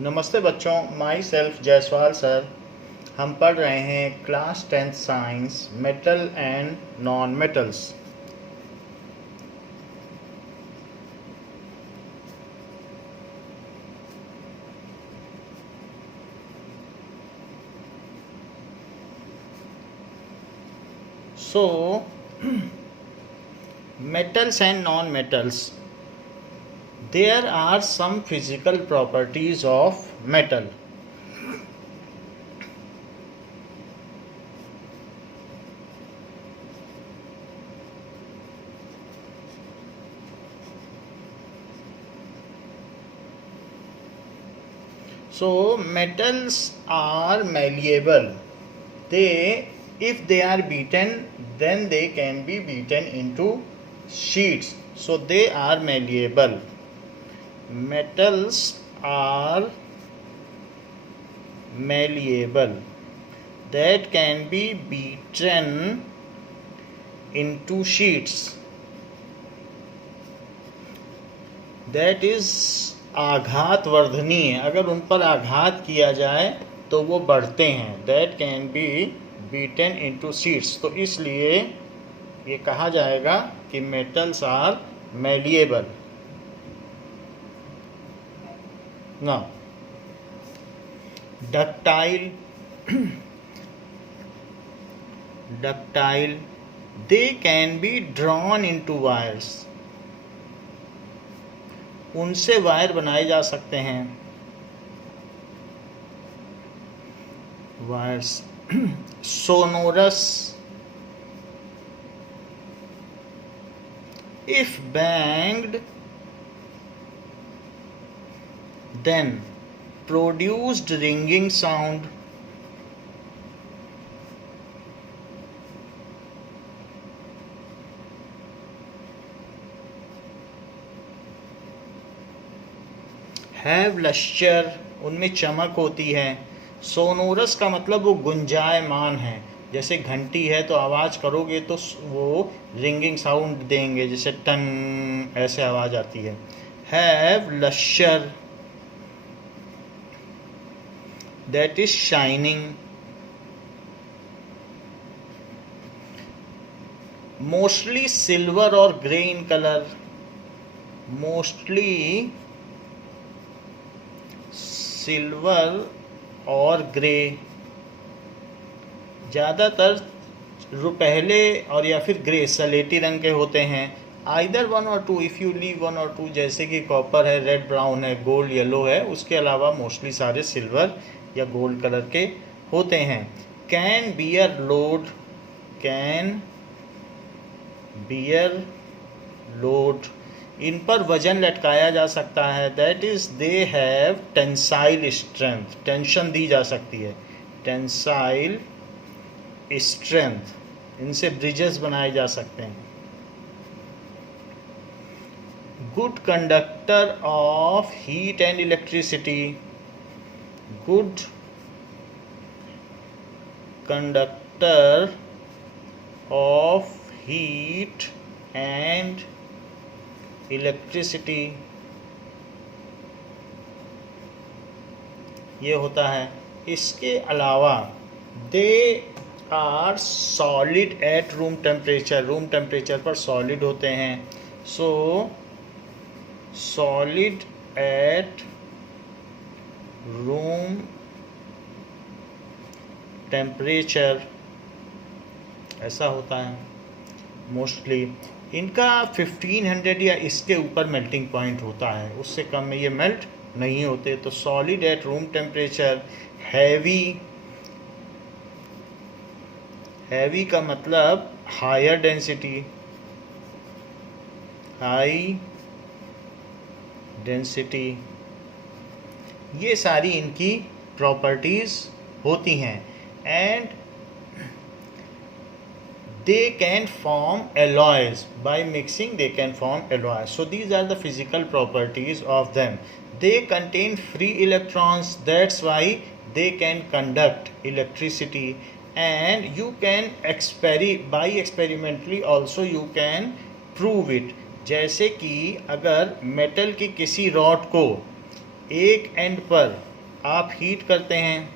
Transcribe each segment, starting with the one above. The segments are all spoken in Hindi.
नमस्ते बच्चों, माई सेल्फ जायसवाल सर। हम पढ़ रहे हैं class 10th science, metal and non metals. So metals and non-metals, there are some physical properties of metal. So metals are malleable. If they are beaten, then they can be beaten into sheets. So they are malleable. Metals are malleable, that can be beaten into sheets. That is आघात वर्धनीय, अगर उन पर आघात किया जाए तो वो बढ़ते हैं. That can be beaten into sheets. तो इसलिए ये कहा जाएगा कि मेटल्स आर मैलिएबल. ना ductile, they can be drawn into wires. उनसे वायर बनाए जा सकते हैं. Wires. Sonorous, if banged then produced ringing sound. Have lustre, उनमें चमक होती है. सोनोरस का मतलब वो गुंजायमान है. जैसे घंटी है तो आवाज़ करोगे तो वो रिंगिंग साउंड देंगे, जैसे टंग ऐसे आवाज़ आती है. Have lustre, that is shining. Mostly silver और grey in colour. Mostly silver और ग्रे, ज़्यादातर रुपहले और या फिर ग्रे सलेटी रंग के होते हैं. Either one or two, if you leave one or two, जैसे कि कॉपर है, रेड ब्राउन है, गोल्ड येलो है, उसके अलावा मोस्टली सारे सिल्वर या गोल्ड कलर के होते हैं. Can bear load, can bear load, इन पर वजन लटकाया जा सकता है. That is they have tensile strength, tension दी जा सकती है. टेंसाइल स्ट्रेंथ, इनसे ब्रिजेस बनाए जा सकते हैं. Good conductor of heat and electricity. Good conductor of heat and electricity, ये होता है. इसके अलावा they are solid at room temperature, room temperature पर सॉलिड होते हैं. So solid at room temperature ऐसा होता है मोस्टली. इनका 1500 या इसके ऊपर मेल्टिंग पॉइंट होता है, उससे कम में ये मेल्ट नहीं होते. तो solid at room temperature. Heavy, heavy का मतलब हायर डेंसिटी, हाई डेंसिटी. ये सारी इनकी प्रॉपर्टीज़ होती हैं. And they can form alloys. By mixing they can form alloys. So these are the physical properties of them. They contain free electrons, that's why they can conduct electricity. And you can by experimentally also you can prove it. जैसे कि अगर मेटल की किसी रॉड को एक एंड पर आप हीट करते हैं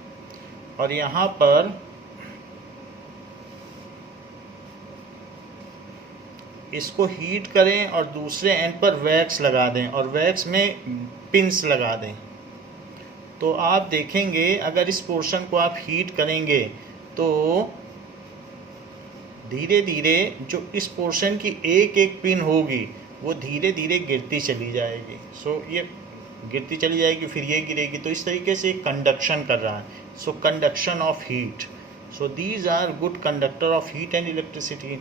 और यहाँ पर इसको हीट करें और दूसरे एंड पर वैक्स लगा दें और वैक्स में पिंस लगा दें, तो आप देखेंगे अगर इस पोर्शन को आप हीट करेंगे तो धीरे धीरे जो इस पोर्शन की एक एक पिन होगी वो धीरे धीरे गिरती चली जाएगी। ये गिरती चली जाएगी, फिर ये गिरेगी, तो इस तरीके से कंडक्शन कर रहा है। Conduction of heat, these are good conductor of heat and electricity.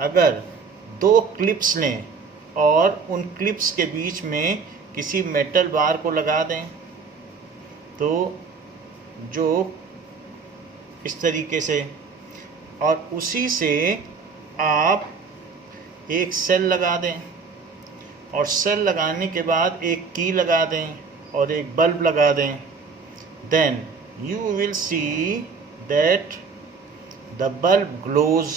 अगर दो क्लिप्स लें और उन क्लिप्स के बीच में किसी मेटल बार को लगा दें, तो जो इस तरीके से, और उसी से आप एक सेल लगा दें और सेल लगाने के बाद एक की लगा दें और एक बल्ब लगा दें, then you will see that the bulb glows.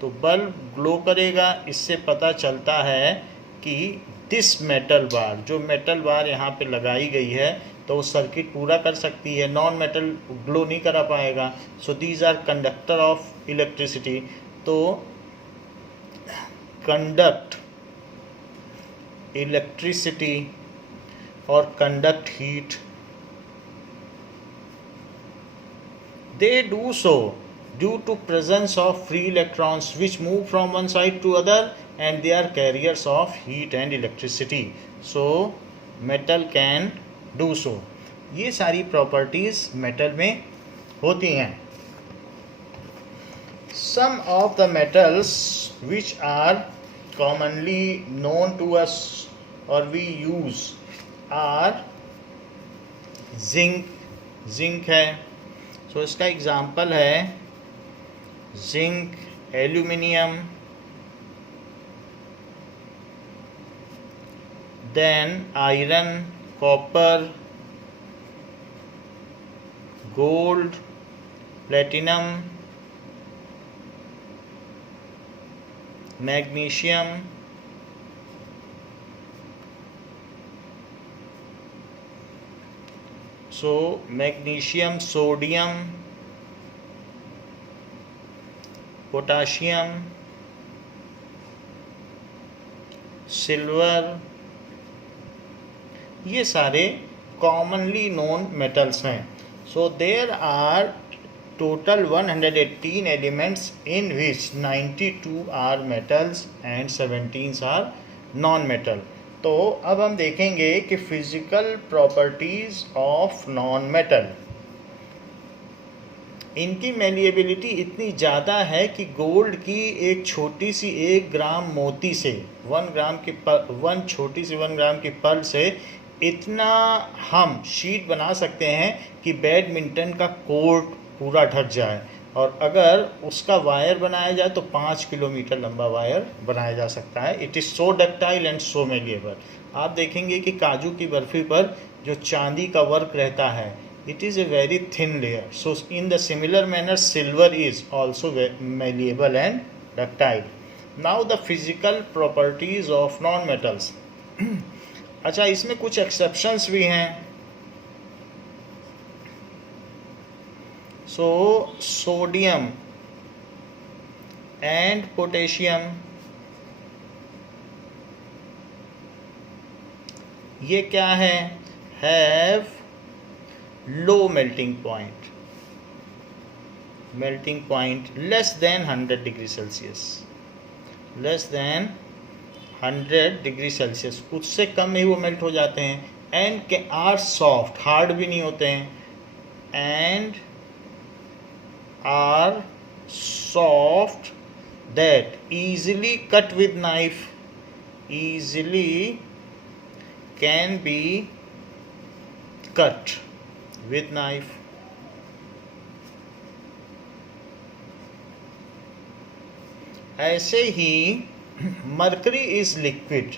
तो बल्ब ग्लो करेगा, इससे पता चलता है कि दिस मेटल बार, जो मेटल बार यहाँ पे लगाई गई है, तो वो सर्किट पूरा कर सकती है, नॉन मेटल ग्लो नहीं करा पाएगा। These are conductor of electricity. तो कंडक्ट इलेक्ट्रिसिटी और conduct heat, they do so due to presence of free electrons which move from one side to other and they are carriers of heat and electricity. So metal can do so. ये सारी प्रॉपर्टीज मेटल में होती हैं। Some of the metals which are commonly known to us or we use are zinc है, इसका एग्जाम्पल है zinc, aluminium, then iron, copper, gold, platinum, magnesium, magnesium, sodium, potassium, silver, ये सारे कॉमनली नोन मेटल्स हैं। There are total 118 elements in which 92 are metals and 17 are non metal. तो अब हम देखेंगे कि physical properties of non metal, इनकी मेलिएबिलिटी इतनी ज़्यादा है कि गोल्ड की एक छोटी सी 1 ग्राम मोती से 1 छोटी सी 1 ग्राम की पर्ल से इतना हम शीट बना सकते हैं कि बैडमिंटन का कोर्ट पूरा ढक जाए, और अगर उसका वायर बनाया जाए तो 5 किलोमीटर लंबा वायर बनाया जा सकता है। It is so ductile and so malleable. आप देखेंगे कि काजू की बर्फ़ी पर जो चांदी का वर्क रहता है, it is a very thin layer. So in the similar manner silver is also malleable and ductile. Now the physical properties of non metals. अच्छा, इसमें कुछ exceptions भी हैं। Sodium and potassium, ये क्या है? Have low melting point less than 100 degree Celsius, उससे कम ही वो मेल्ट हो जाते हैं। एंड के आर सॉफ्ट, हार्ड भी नहीं होते हैं, and are soft that easily cut with knife, easily can be cut with knife. ऐसे ही mercury is liquid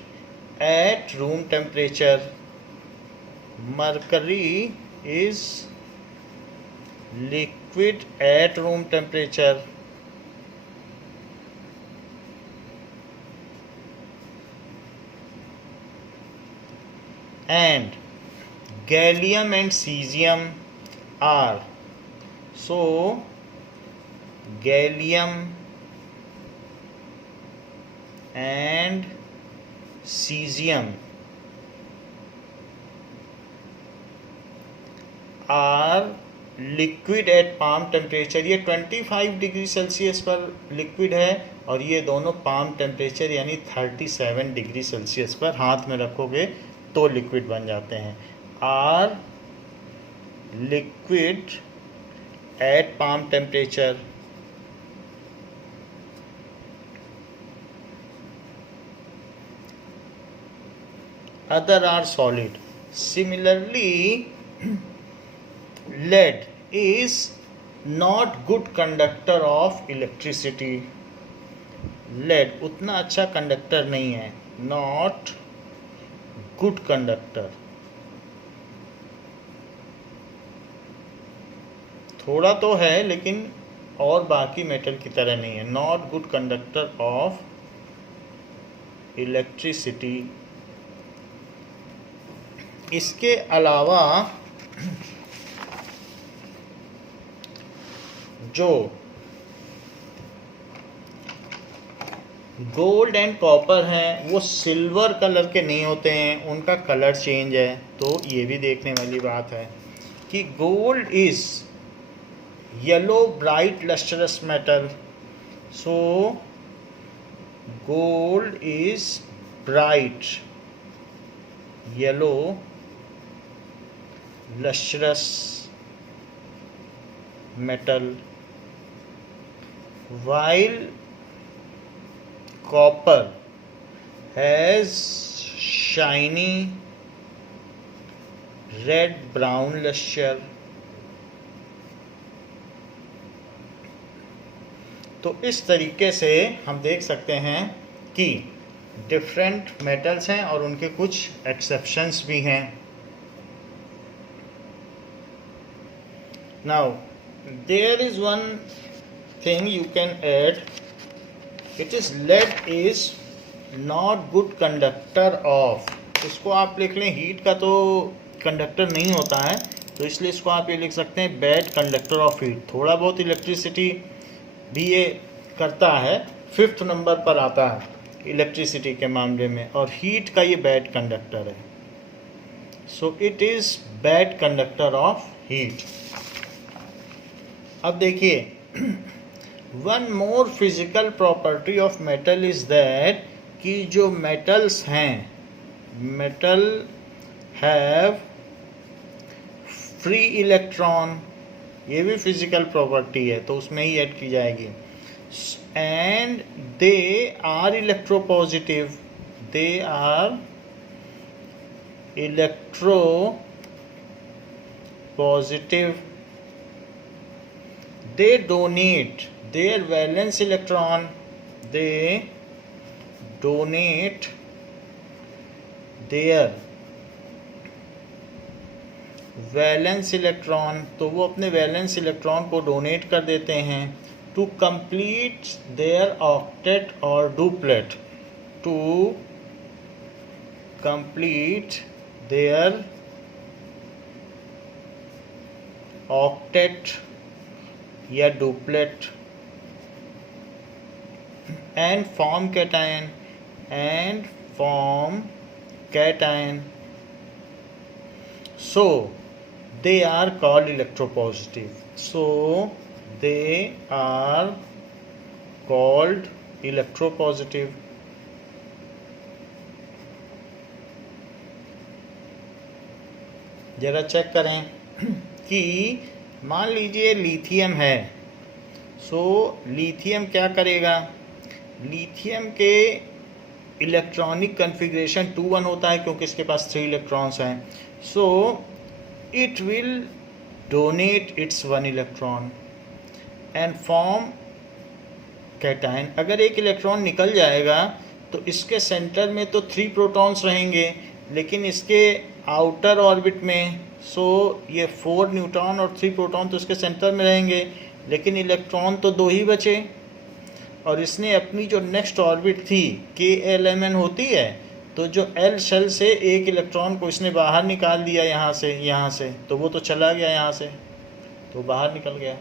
at room temperature. Mercury is liquid at room temperature. And gallium and cesium are, so gallium and cesium are liquid at palm temperature. ये 25 डिग्री सेल्सियस पर लिक्विड है और ये दोनों पाम टेम्परेचर यानी 37 डिग्री सेल्सियस पर हाथ में रखोगे तो लिक्विड बन जाते हैं। Are liquid at palm temperature, other are solid. Similarly, lead is not good conductor of electricity. lead उतना अच्छा कंडक्टर नहीं है, not good conductor, थोड़ा तो है लेकिन और बाकी मेटल की तरह नहीं है। not good conductor of electricity। इसके अलावा जो गोल्ड एंड कॉपर हैं वो सिल्वर कलर के नहीं होते हैं, उनका कलर चेंज है। तो ये भी देखने वाली बात है कि gold is yellow bright lustrous metal, so gold is bright yellow lustrous metal, while copper has shiny red brown luster। तो इस तरीके से हम देख सकते हैं कि डिफरेंट मेटल्स हैं और उनके कुछ एक्सेप्शंस भी हैं। Now there is one thing you can add, it is lead is not good conductor of, इसको आप लिख लें, हीट का तो कंडक्टर नहीं होता है तो इसलिए इसको आप ये लिख सकते हैं बैड कंडक्टर ऑफ हीट। थोड़ा बहुत इलेक्ट्रिसिटी भी ये करता है, 5th नंबर पर आता है इलेक्ट्रिसिटी के मामले में, और हीट का ये बैड कंडक्टर है। So it is bad conductor of heat. अब देखिए, one more physical property of metal is that कि जो मेटल्स हैं, मेटल हैव फ्री इलेक्ट्रॉन, ये भी फिजिकल प्रॉपर्टी है तो उसमें ही ऐड की जाएगी। And they are electropositive, they are electropositive, they donate their valence electron, they donate their valence electron, तो वो अपने वैलेंस इलेक्ट्रॉन को डोनेट कर देते हैं टू कंप्लीट देयर ऑक्टेट और duplet, to complete their octet या duplet and form cation, so they are called electropositive, so they are called electropositive. जरा चेक करें कि मान लीजिए लिथियम है, सो लिथियम क्या करेगा, लिथियम के इलेक्ट्रॉनिक कन्फिग्रेशन 2-1 होता है क्योंकि इसके पास 3 इलेक्ट्रॉन्स हैं, so it will donate it's 1 electron and form cation. अगर एक इलेक्ट्रॉन निकल जाएगा तो इसके सेंटर में तो 3 प्रोटॉन्स रहेंगे, लेकिन इसके आउटर ऑर्बिट में ये 4 न्यूट्रॉन और 3 प्रोटॉन तो इसके सेंटर में रहेंगे, लेकिन इलेक्ट्रॉन तो 2 ही बचे। और इसने अपनी जो नेक्स्ट ऑर्बिट थी KLMN होती है, तो जो एल शेल से एक इलेक्ट्रॉन को इसने बाहर निकाल दिया यहाँ से, तो वो तो चला गया यहाँ से, तो बाहर निकल गया।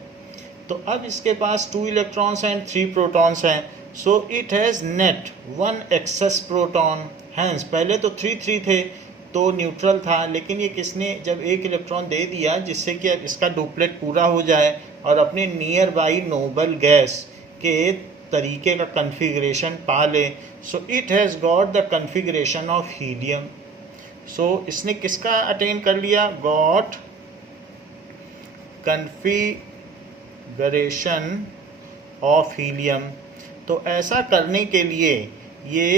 तो अब इसके पास 2 इलेक्ट्रॉन्स एंड 3 प्रोटॉन्स हैं, so it has net 1 excess proton. Hence पहले तो 3 थे तो न्यूट्रल था, लेकिन ये किसने जब एक इलेक्ट्रॉन दे दिया जिससे कि इसका डुप्लेट पूरा हो जाए और अपने नियर बाई नोबल गैस के तरीके का कन्फिग्रेशन पा ले, so it has got the configuration of helium. सो इसने किसका अटेन कर लिया, गॉट कन्फिगरेशन ऑफ हीलियम। तो ऐसा करने के लिए ये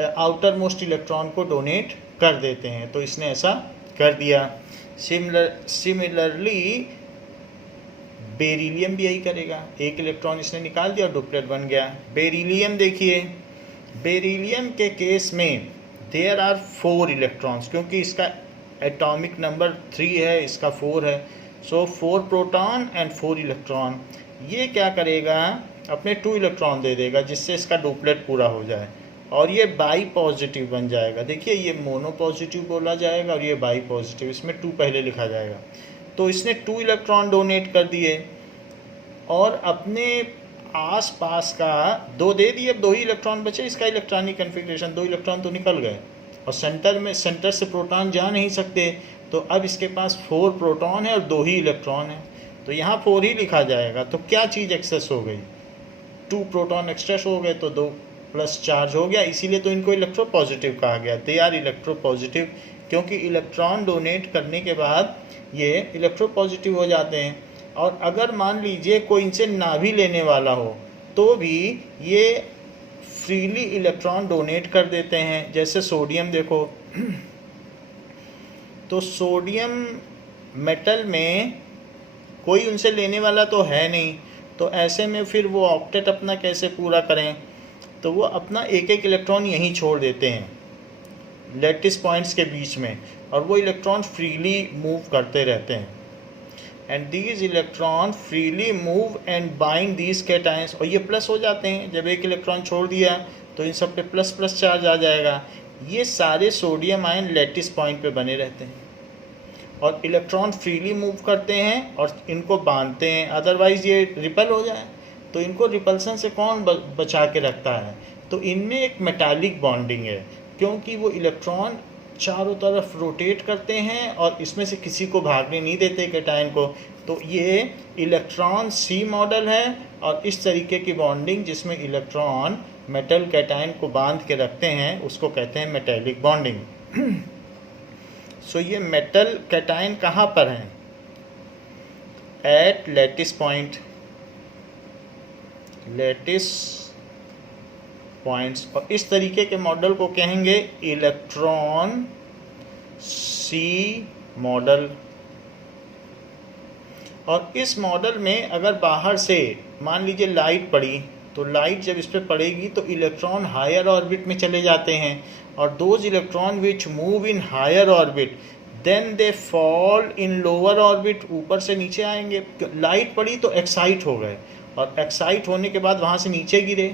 आउटर मोस्ट इलेक्ट्रॉन को डोनेट कर देते हैं, तो इसने ऐसा कर दिया। सिमिलरली बेरिलियम भी यही करेगा, एक इलेक्ट्रॉन इसने निकाल दिया और डुप्लेट बन गया। बेरिलियम देखिए, बेरिलियम के केस में देयर आर 4 इलेक्ट्रॉन्स, क्योंकि इसका एटॉमिक नंबर 3 है, इसका 4 है, सो 4 प्रोटॉन एंड 4 इलेक्ट्रॉन। ये क्या करेगा, अपने 2 इलेक्ट्रॉन दे देगा जिससे इसका डुप्लेट पूरा हो जाए और ये बाई पॉजिटिव बन जाएगा। देखिए ये मोनो पॉजिटिव बोला जाएगा और ये बाई पॉजिटिव, इसमें 2 पहले लिखा जाएगा। तो इसने 2 इलेक्ट्रॉन डोनेट कर दिए और अपने आस पास का 2 दे दिए, अब 2 ही इलेक्ट्रॉन बचे। इसका इलेक्ट्रॉनिक कन्फिग्रेशन 2 इलेक्ट्रॉन तो निकल गए और सेंटर से प्रोटॉन जा नहीं सकते, तो अब इसके पास 4 प्रोटॉन है और 2 ही इलेक्ट्रॉन है, तो यहाँ 4 ही लिखा जाएगा। तो क्या चीज़ एक्सेस हो गई, 2 प्रोटॉन एक्सेस हो गए, तो 2 प्लस चार्ज हो गया, इसीलिए तो इनको इलेक्ट्रोपॉजिटिव कहा गया। दे आर इलेक्ट्रोपॉजिटिव, क्योंकि इलेक्ट्रॉन डोनेट करने के बाद ये इलेक्ट्रोपॉजिटिव हो जाते हैं। और अगर मान लीजिए कोई इनसे ना भी लेने वाला हो तो भी ये फ्रीली इलेक्ट्रॉन डोनेट कर देते हैं। जैसे सोडियम देखो, तो सोडियम मेटल में कोई उनसे लेने वाला तो है नहीं, तो ऐसे में फिर वो ऑक्टेट अपना कैसे पूरा करें, तो वो अपना एक इलेक्ट्रॉन यहीं छोड़ देते हैं लैटिस पॉइंट्स के बीच में, और वो इलेक्ट्रॉन फ्रीली मूव करते रहते हैं। And these electron freely move and bind these cations, और ये प्लस हो जाते हैं। जब एक इलेक्ट्रॉन छोड़ दिया तो इन सब पे प्लस प्लस चार्ज आ जाएगा। ये सारे सोडियम आयन लैटिस पॉइंट पे बने रहते हैं और इलेक्ट्रॉन फ्रीली मूव करते हैं और इनको बांधते हैं, अदरवाइज ये रिपल हो जाए। तो इनको रिपल्सन से कौन बचा के रखता है, तो इनमें एक मेटालिक बॉन्डिंग है, क्योंकि वो इलेक्ट्रॉन चारों तरफ रोटेट करते हैं और इसमें से किसी को भागने नहीं देते कैटायन को। तो ये इलेक्ट्रॉन सी मॉडल है और इस तरीके की बॉन्डिंग जिसमें इलेक्ट्रॉन मेटल कैटायन को बांध के रखते हैं उसको कहते हैं मेटालिक बॉन्डिंग। सो ये मेटल कैटायन कहाँ पर हैं, at lattice point, lattice points, और इस तरीके के मॉडल को कहेंगे इलेक्ट्रॉन सी मॉडल। और इस मॉडल में अगर बाहर से मान लीजिए लाइट पड़ी, तो लाइट जब इस पर पड़ेगी तो इलेक्ट्रॉन हायर ऑर्बिट में चले जाते हैं, और those electron which move in higher orbit then they fall in lower orbit, ऊपर से नीचे आएंगे। लाइट पड़ी तो एक्साइट हो गए और एक्साइट होने के बाद वहाँ से नीचे गिरे,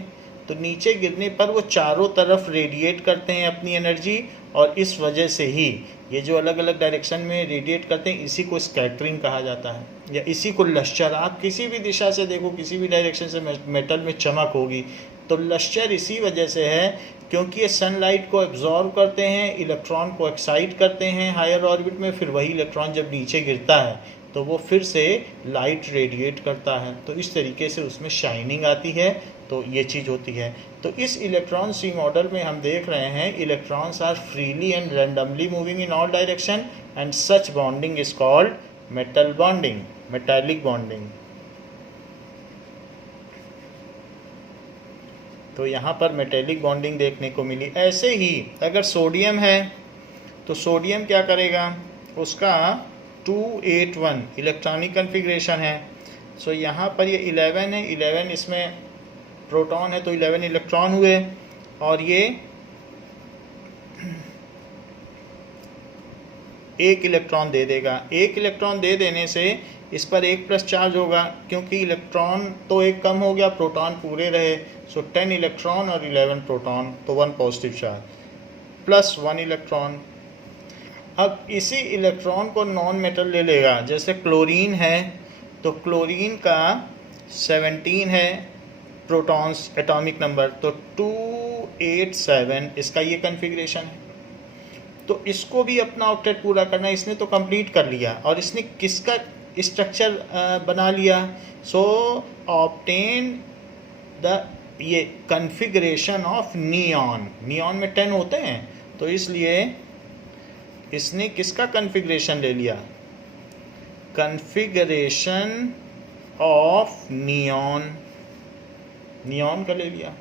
तो नीचे गिरने पर वो चारों तरफ रेडिएट करते हैं अपनी एनर्जी, और इस वजह से ही ये जो अलग अलग डायरेक्शन में रेडिएट करते हैं इसी को स्कैटरिंग कहा जाता है, या इसी को लश्चर। आप किसी भी दिशा से देखो, किसी भी डायरेक्शन से मेटल में चमक होगी, तो लश्चर इसी वजह से है क्योंकि ये सनलाइट को एब्जॉर्ब करते हैं, इलेक्ट्रॉन को एक्साइट करते हैं हायर ऑर्बिट में, फिर वही इलेक्ट्रॉन जब नीचे गिरता है तो वो फिर से लाइट रेडिएट करता है, तो इस तरीके से उसमें शाइनिंग आती है, तो ये चीज़ होती है। तो इस इलेक्ट्रॉन सी मॉडल में हम देख रहे हैं electrons are freely and randomly moving in all direction and such bonding is called metal bonding, metallic bonding. तो यहाँ पर मेटेलिक बॉन्डिंग देखने को मिली। ऐसे ही अगर सोडियम है तो सोडियम क्या करेगा, उसका 281 इलेक्ट्रॉनिक कन्फिग्रेशन है। सो यहाँ पर ये 11 है, 11 इसमें प्रोटॉन है तो 11 इलेक्ट्रॉन हुए, और ये एक इलेक्ट्रॉन दे देगा। एक इलेक्ट्रॉन दे देने से इस पर 1 प्लस चार्ज होगा, क्योंकि इलेक्ट्रॉन तो 1 कम हो गया, प्रोटॉन पूरे रहे। सो 10 इलेक्ट्रॉन और 11 प्रोटॉन, तो 1 पॉजिटिव चार्ज। Plus 1 electron. अब इसी इलेक्ट्रॉन को नॉन मेटल ले लेगा, जैसे क्लोरीन है तो क्लोरीन का 17 है प्रोटॉन्स एटॉमिक नंबर, तो 287 इसका ये कन्फिग्रेशन है। तो इसको भी अपना ऑक्टेट पूरा करना है, इसने तो कंप्लीट कर लिया। और इसने किसका स्ट्रक्चर बना लिया? सो ऑब्टेन द ये कन्फिग्रेशन ऑफ नियॉन। नियॉन में 10 होते हैं, तो इसलिए इसने किसका कन्फिग्रेशन ले लिया? कन्फिग्रेशन ऑफ नियॉन, नियॉन का ले लिया।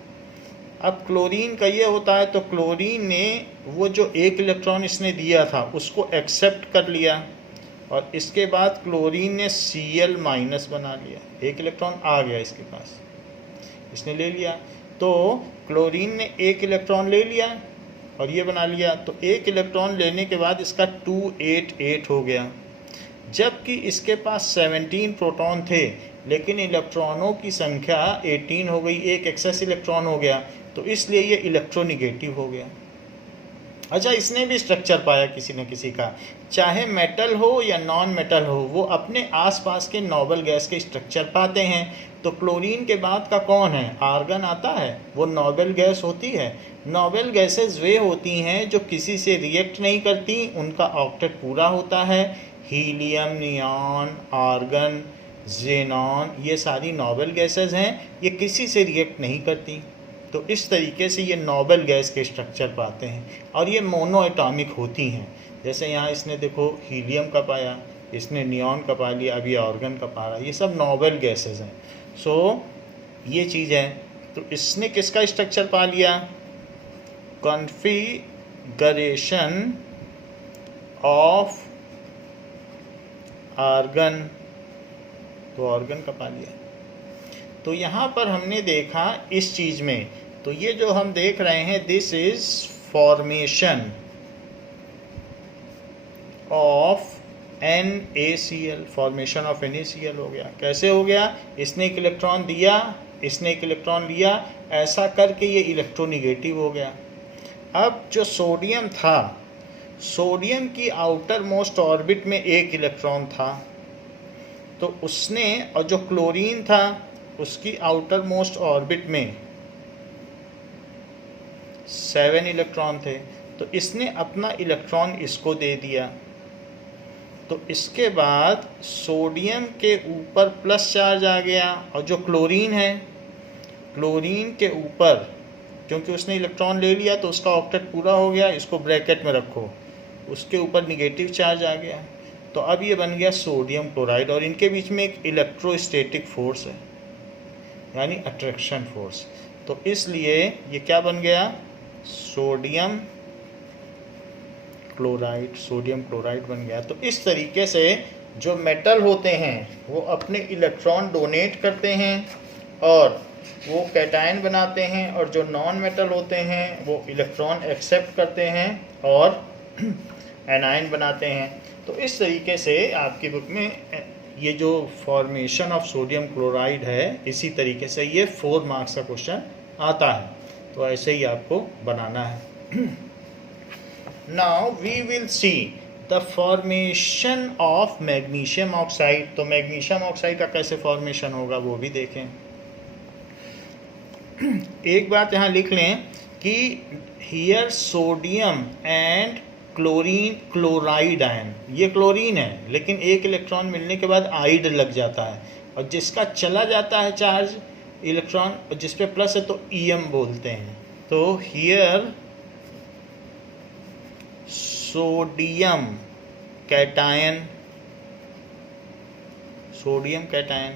अब क्लोरीन का ये होता है, तो क्लोरीन ने वो जो एक इलेक्ट्रॉन इसने दिया था उसको एक्सेप्ट कर लिया, और इसके बाद क्लोरीन ने Cl माइनस बना लिया, एक इलेक्ट्रॉन आ गया इसके पास, इसने ले लिया। तो क्लोरीन ने एक इलेक्ट्रॉन ले लिया और ये बना लिया, तो एक इलेक्ट्रॉन लेने के बाद इसका 288 हो गया, जबकि इसके पास 17 प्रोटॉन थे, लेकिन इलेक्ट्रॉनों की संख्या 18 हो गई, एक एक्सेस इलेक्ट्रॉन हो गया, तो इसलिए ये इलेक्ट्रोनिगेटिव हो गया। अच्छा, इसने भी स्ट्रक्चर पाया किसी न किसी का, चाहे मेटल हो या नॉन मेटल हो, वो अपने आसपास के नोबल गैस के स्ट्रक्चर पाते हैं। तो क्लोरीन के बाद का कौन है? आर्गन आता है, वो नोबल गैस होती है। नोबल गैसेस वे होती हैं जो किसी से रिएक्ट नहीं करती, उनका ऑक्टेट पूरा होता है। हीलियम, नियॉन, आर्गन, जेनॉन, ये सारी नोबल गैसेस हैं, ये किसी से रिएक्ट नहीं करती। तो इस तरीके से ये नोबल गैस के स्ट्रक्चर पाते हैं, और ये मोनो एटॉमिक होती हैं। जैसे यहाँ इसने देखो हीलियम का पाया, इसने नियॉन का पा लिया, अभी आर्गन का पा रहा है, ये सब नोबल गैसेस हैं। सो ये चीज़ है। तो इसने किसका स्ट्रक्चर पा लिया? कॉन्फ़िगरेशन ऑफ आर्गन, तो आर्गन का पा लिया। तो यहाँ पर हमने देखा इस चीज़ में, तो ये जो हम देख रहे हैं, this is formation of NaCl, formation of NaCl हो गया। कैसे हो गया? इसने एक इलेक्ट्रॉन दिया, इसने एक इलेक्ट्रॉन लिया, ऐसा करके ये इलेक्ट्रोनिगेटिव हो गया। अब जो सोडियम था, सोडियम की आउटर मोस्ट ऑर्बिट में एक इलेक्ट्रॉन था, तो उसने, और जो क्लोरीन था उसकी आउटर मोस्ट ऑर्बिट में 7 इलेक्ट्रॉन थे, तो इसने अपना इलेक्ट्रॉन इसको दे दिया। तो इसके बाद सोडियम के ऊपर प्लस चार्ज आ गया, और जो क्लोरीन है, क्लोरीन के ऊपर क्योंकि उसने इलेक्ट्रॉन ले लिया तो उसका ऑक्टेट पूरा हो गया, इसको ब्रैकेट में रखो, उसके ऊपर निगेटिव चार्ज आ गया, तो अब ये बन गया सोडियम क्लोराइड, और इनके बीच में एक इलेक्ट्रोस्टैटिक फोर्स है, यानी अट्रैक्शन फोर्स। तो इसलिए ये क्या बन गया? सोडियम क्लोराइड, सोडियम क्लोराइड बन गया। तो इस तरीके से जो मेटल होते हैं वो अपने इलेक्ट्रॉन डोनेट करते हैं और वो कैटायन बनाते हैं, और जो नॉन मेटल होते हैं वो इलेक्ट्रॉन एक्सेप्ट करते हैं और एनायन बनाते हैं। तो इस तरीके से आपकी बुक में ये जो फॉर्मेशन ऑफ सोडियम क्लोराइड है, इसी तरीके से ये 4 मार्क्स का क्वेश्चन आता है। तो ऐसे ही आपको बनाना है। Now we will see the formation of magnesium oxide. तो मैग्नीशियम ऑक्साइड का कैसे फॉर्मेशन होगा वो भी देखें। एक बात यहाँ लिख लें कि here sodium and chlorine chloride ion, ये क्लोरीन है लेकिन एक इलेक्ट्रॉन मिलने के बाद आइड लग जाता है, और जिसका चला जाता है चार्ज इलेक्ट्रॉन, जिस पे प्लस है तो ईएम बोलते हैं। तो here sodium cation, sodium cation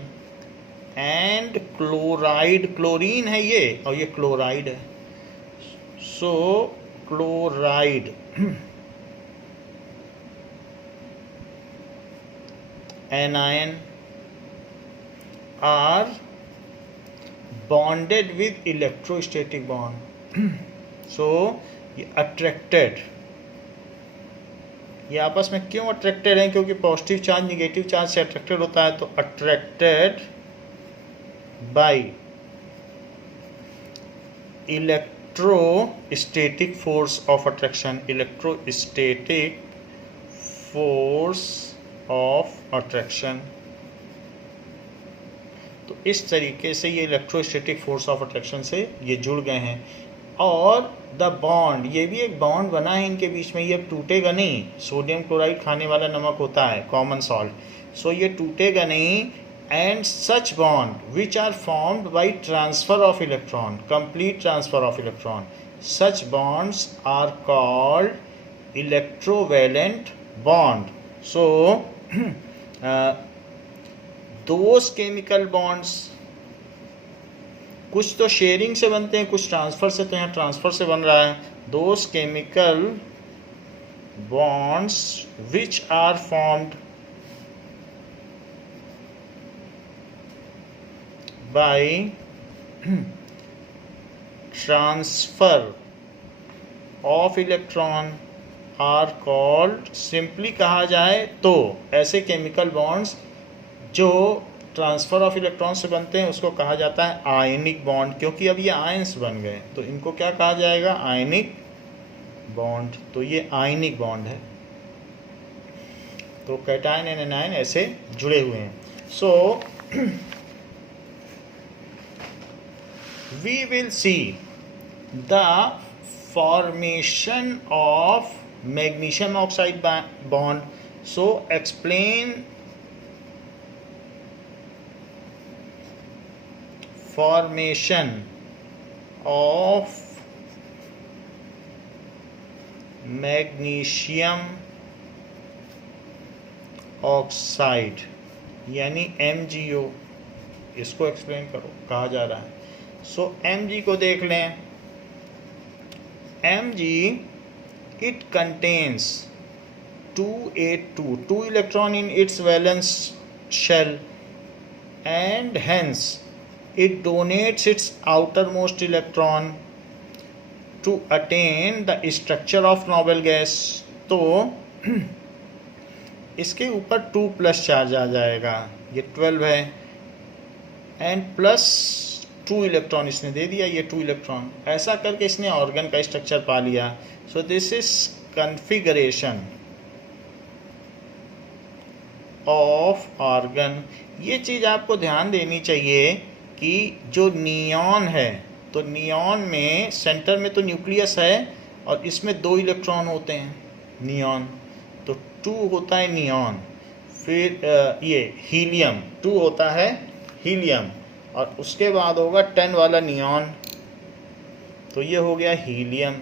and chloride, chlorine है ये और ये क्लोराइड है, सो chloride anion are bonded with electrostatic bond. So ये attracted, ये आपस में क्यों अट्रैक्टेड हैं? क्योंकि पॉजिटिव चार्ज निगेटिव चार्ज से अट्रैक्टेड होता है, तो attracted by electrostatic force of attraction, electrostatic force of attraction. तो इस तरीके से ये इलेक्ट्रोस्टैटिक फोर्स ऑफ अट्रैक्शन से ये जुड़ गए हैं। और द बॉन्ड, ये भी एक बॉन्ड बना है इनके बीच में, ये टूटेगा नहीं। सोडियम क्लोराइड खाने वाला नमक होता है, कॉमन सॉल्ट, सो ये टूटेगा नहीं। And such bond which are formed by transfer of electron, complete transfer of electron, such bonds are called electrovalent bond. So those chemical bonds, कुछ तो शेयरिंग से बनते हैं, कुछ ट्रांसफ़र से, तो यहाँ ट्रांसफ़र से बन रहा है। Those chemical bonds which are formed by transfer of electron are called, simply कहा जाए तो ऐसे केमिकल बॉन्ड्स जो ट्रांसफ़र ऑफ इलेक्ट्रॉन से बनते हैं उसको कहा जाता है आयनिक बॉन्ड, क्योंकि अब ये आयंस बन गए तो इनको क्या कहा जाएगा, आयनिक बॉन्ड। तो ये आयनिक बॉन्ड है। तो कैटायन एंड एनायन ऐसे जुड़े हुए हैं। So we will see the formation of magnesium oxide bond. So explain formation of magnesium oxide यानी MgO, इसको एक्सप्लेन करो कहा जा रहा है। सो Mg को देख लें। Mg it contains 2 electron in its valence shell and hence it donates its outermost electron to attain the structure of noble gas। तो इसके ऊपर 2+ चार्ज आ जाएगा, ये 12 है, एंड +2 इलेक्ट्रॉन इसने दे दिया, ये 2 इलेक्ट्रॉन। ऐसा करके इसने ऑर्गन का स्ट्रक्चर पा लिया। So this is configuration of organ. ये चीज़ आपको ध्यान देनी चाहिए कि जो नियॉन है, तो नियॉन में सेंटर में तो न्यूक्लियस है और इसमें 2 इलेक्ट्रॉन होते हैं नियॉन, तो 2 होता है नियॉन। फिर ये हीलियम 2 होता है हीलियम, और उसके बाद होगा 10 वाला नियॉन, तो ये हो गया हीलियम।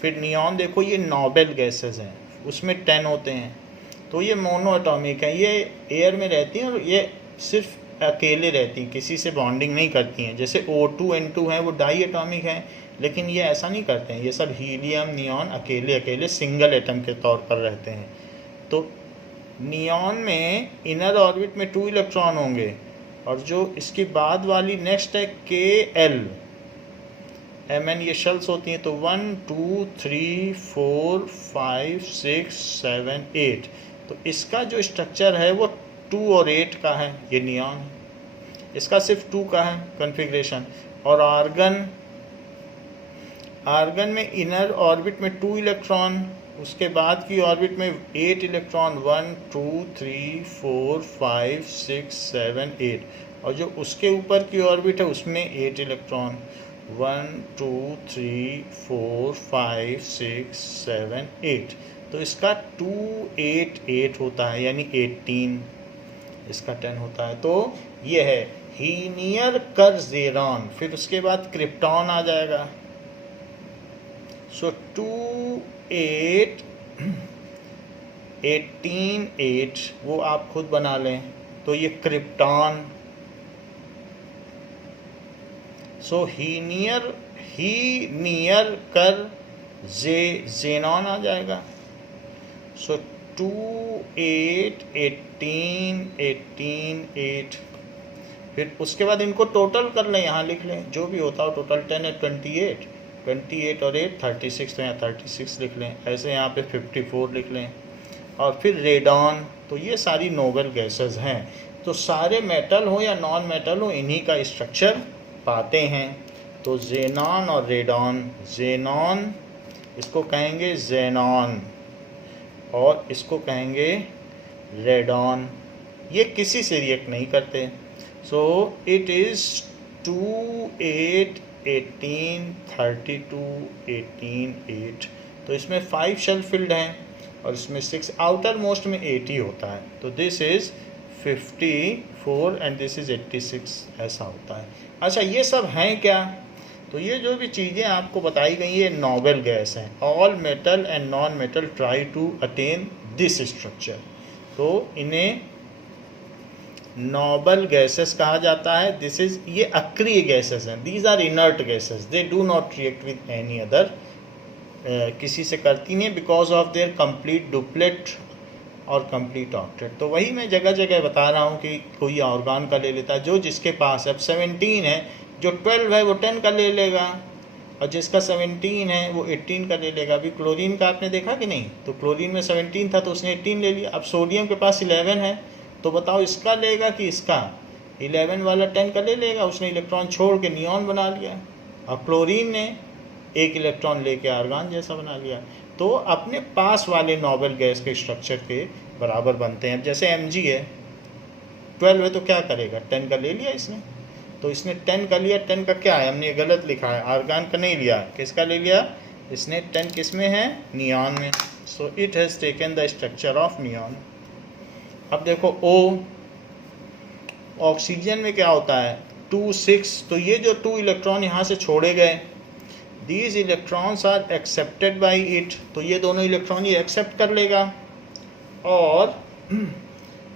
फिर नियॉन देखो ये नोबेल गैसेस हैं, उसमें 10 होते हैं, तो ये मोनो एटॉमिक है, ये एयर में रहती हैं और ये सिर्फ अकेले रहती हैं, किसी से बॉन्डिंग नहीं करती हैं। जैसे O2 N2 हैं वो डाई एटॉमिक हैं, लेकिन ये ऐसा नहीं करते हैं। ये सब हीलियम नियॉन अकेले अकेले सिंगल एटम के तौर पर रहते हैं। तो नियॉन में इनर ऑर्बिट में 2 इलेक्ट्रॉन होंगे, और जो इसके बाद वाली नेक्स्ट है KL Mn, ये शेल्स होती हैं, तो 1 2 3 4 5 6 7 8। तो इसका जो स्ट्रक्चर है वो 2 और 8 का है, ये नियॉन है। इसका सिर्फ 2 का है कॉन्फ़िगरेशन। और आर्गन में इनर ऑर्बिट में 2 इलेक्ट्रॉन, उसके बाद की ऑर्बिट में 8 इलेक्ट्रॉन, 1 2 3 4 5 6 7 8, और जो उसके ऊपर की ऑर्बिट है उसमें 8 इलेक्ट्रॉन, 1 2 3 4 5 6 7 8। तो इसका 2 8 8 होता है, यानी 18, इसका 10 होता है। तो ये है हीनियर कर्जेरॉन। फिर उसके बाद क्रिप्टॉन आ जाएगा। सो 2 8 18 8 वो आप खुद बना लें, तो ये क्रिप्टॉन। सो हीनियर कर जेनॉन आ जाएगा। सो 2 8 18 18 8। फिर उसके बाद इनको टोटल कर लें, यहाँ लिख लें जो भी होता हो, टोटल 10 है 28 28 और 8 36, तो यहाँ 36 लिख लें। ऐसे यहाँ पे 54 लिख लें। और फिर रेडॉन। तो ये सारी नोबेल गैसेस हैं। तो सारे मेटल हो या नॉन मेटल हो, इन्हीं का स्ट्रक्चर पाते हैं। तो जेनॉन और रेडॉन, जेनॉन इसको कहेंगे जेनॉन और इसको कहेंगे रेडॉन। ये किसी से रिएक्ट नहीं करते। So it is 2, 8, 18, 32, 18, 8। तो इसमें 5 शेल फिल्ड हैं और इसमें 6, आउटर मोस्ट में 8 ही होता है। तो this is 54 and this is 86, ऐसा होता है। अच्छा, ये सब हैं क्या? तो ये जो भी चीज़ें आपको बताई गई ये नोबल गैस हैं। All metal and non metal try to attain this structure. तो इन्हें नोबल गैसेस कहा जाता है। दिस इज, ये अक्रिय गैसेस हैं। These are inert gases, they do not react with any other, किसी से करती नहीं, because of their complete duplet और कंप्लीट ऑक्टेट। तो वही मैं जगह जगह बता रहा हूँ कि कोई ऑर्गन का ले लेता है, जो जिसके पास अब 17 है, जो 12 है वो 10 का ले लेगा, और जिसका 17 है वो 18 का ले लेगा। अभी क्लोरीन का आपने देखा कि नहीं? तो क्लोरीन में 17 था तो उसने 18 ले लिया। अब सोडियम के पास 11 है, तो बताओ इसका लेगा कि इसका? 11 वाला 10 का ले लेगा, उसने इलेक्ट्रॉन छोड़ के नियॉन बना लिया। और क्लोरीन ने एक इलेक्ट्रॉन लेके आर्गन जैसा बना लिया। तो अपने पास वाले नोबल गैस के स्ट्रक्चर के बराबर बनते हैं। जैसे Mg है, 12 है तो क्या करेगा? 10 का ले लिया इसने, तो इसने 10 का लिया। 10 का क्या है? हमने गलत लिखा है, आर्गन का नहीं लिया। किसका ले लिया इसने? 10 किस में है? नियॉन में। सो it has taken the structure of neon. अब देखो O, ऑक्सीजन में क्या होता है? 2, 6। तो ये जो 2 इलेक्ट्रॉन यहाँ से छोड़े गए, these electrons are accepted by it. तो ये दोनों इलेक्ट्रॉन ये एक्सेप्ट कर लेगा और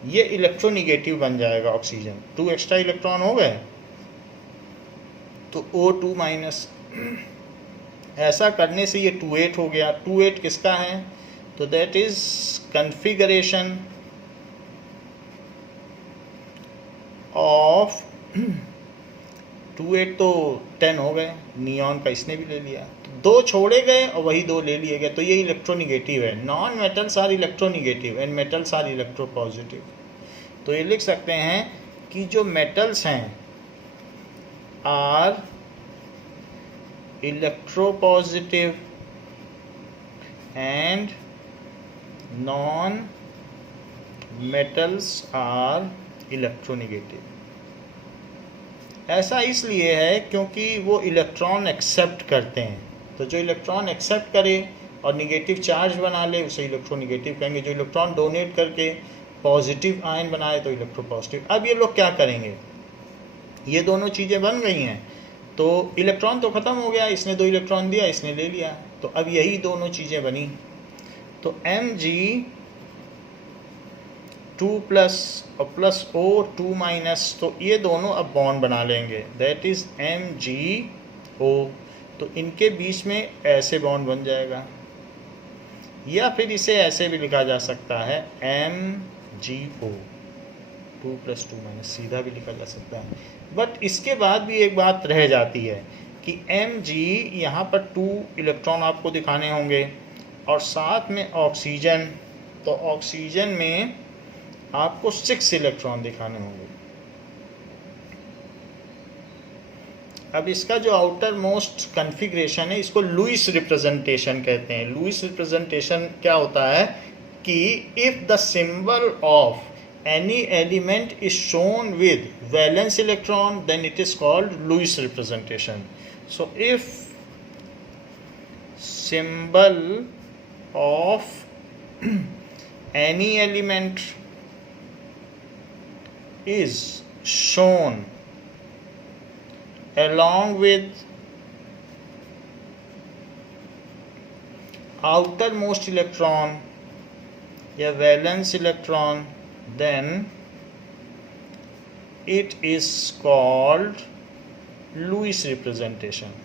ये इलेक्ट्रोनिगेटिव बन जाएगा ऑक्सीजन। 2 एक्स्ट्रा इलेक्ट्रॉन हो गए तो O2 माइनस। ऐसा करने से ये 2,8 हो गया। 2,8 किसका है? तो दैट इज कन्फिगरेशन ऑफ 2,8 तो 10 हो गए, नियॉन का इसने भी ले लिया। तो 2 छोड़े गए और वही 2 ले लिए गए। तो ये इलेक्ट्रोनिगेटिव है। Non metals are electronegative and metals are electropositive. तो ये लिख सकते हैं कि जो मेटल्स हैं are electropositive and non metals are electronegative. ऐसा इसलिए है क्योंकि वो इलेक्ट्रॉन एक्सेप्ट करते हैं। तो जो इलेक्ट्रॉन एक्सेप्ट करे और निगेटिव चार्ज बना ले उसे इलेक्ट्रोनिगेटिव कहेंगे। जो इलेक्ट्रॉन डोनेट करके पॉजिटिव आयन बनाए तो इलेक्ट्रोपॉजिटिव। अब ये लोग क्या करेंगे? ये दोनों चीज़ें बन गई हैं, तो इलेक्ट्रॉन तो ख़त्म हो गया, इसने 2 इलेक्ट्रॉन दिया, इसने ले लिया, तो अब यही दोनों चीज़ें बनी। तो Mg 2 प्लस और प्लस O 2 माइनस, तो ये दोनों अब बॉन्ड बना लेंगे, दैट इज MgO। तो इनके बीच में ऐसे बॉन्ड बन जाएगा, या फिर इसे ऐसे भी लिखा जा सकता है MgO 2 प्लस 2 माइनस, सीधा भी लिखा जा सकता है। बट इसके बाद भी एक बात रह जाती है कि Mg यहाँ पर 2 इलेक्ट्रॉन आपको दिखाने होंगे और साथ में ऑक्सीजन, तो ऑक्सीजन में आपको 6 इलेक्ट्रॉन दिखाने होंगे। अब इसका जो आउटर मोस्ट कन्फिग्रेशन है इसको लुईस रिप्रेजेंटेशन कहते हैं। लुईस रिप्रेजेंटेशन क्या होता है कि if the symbol of any element is shown with valence electron then it is called Lewis representation. So if symbol of any element is shown along with outermost electron या valence electron, then it is called Lewis representation.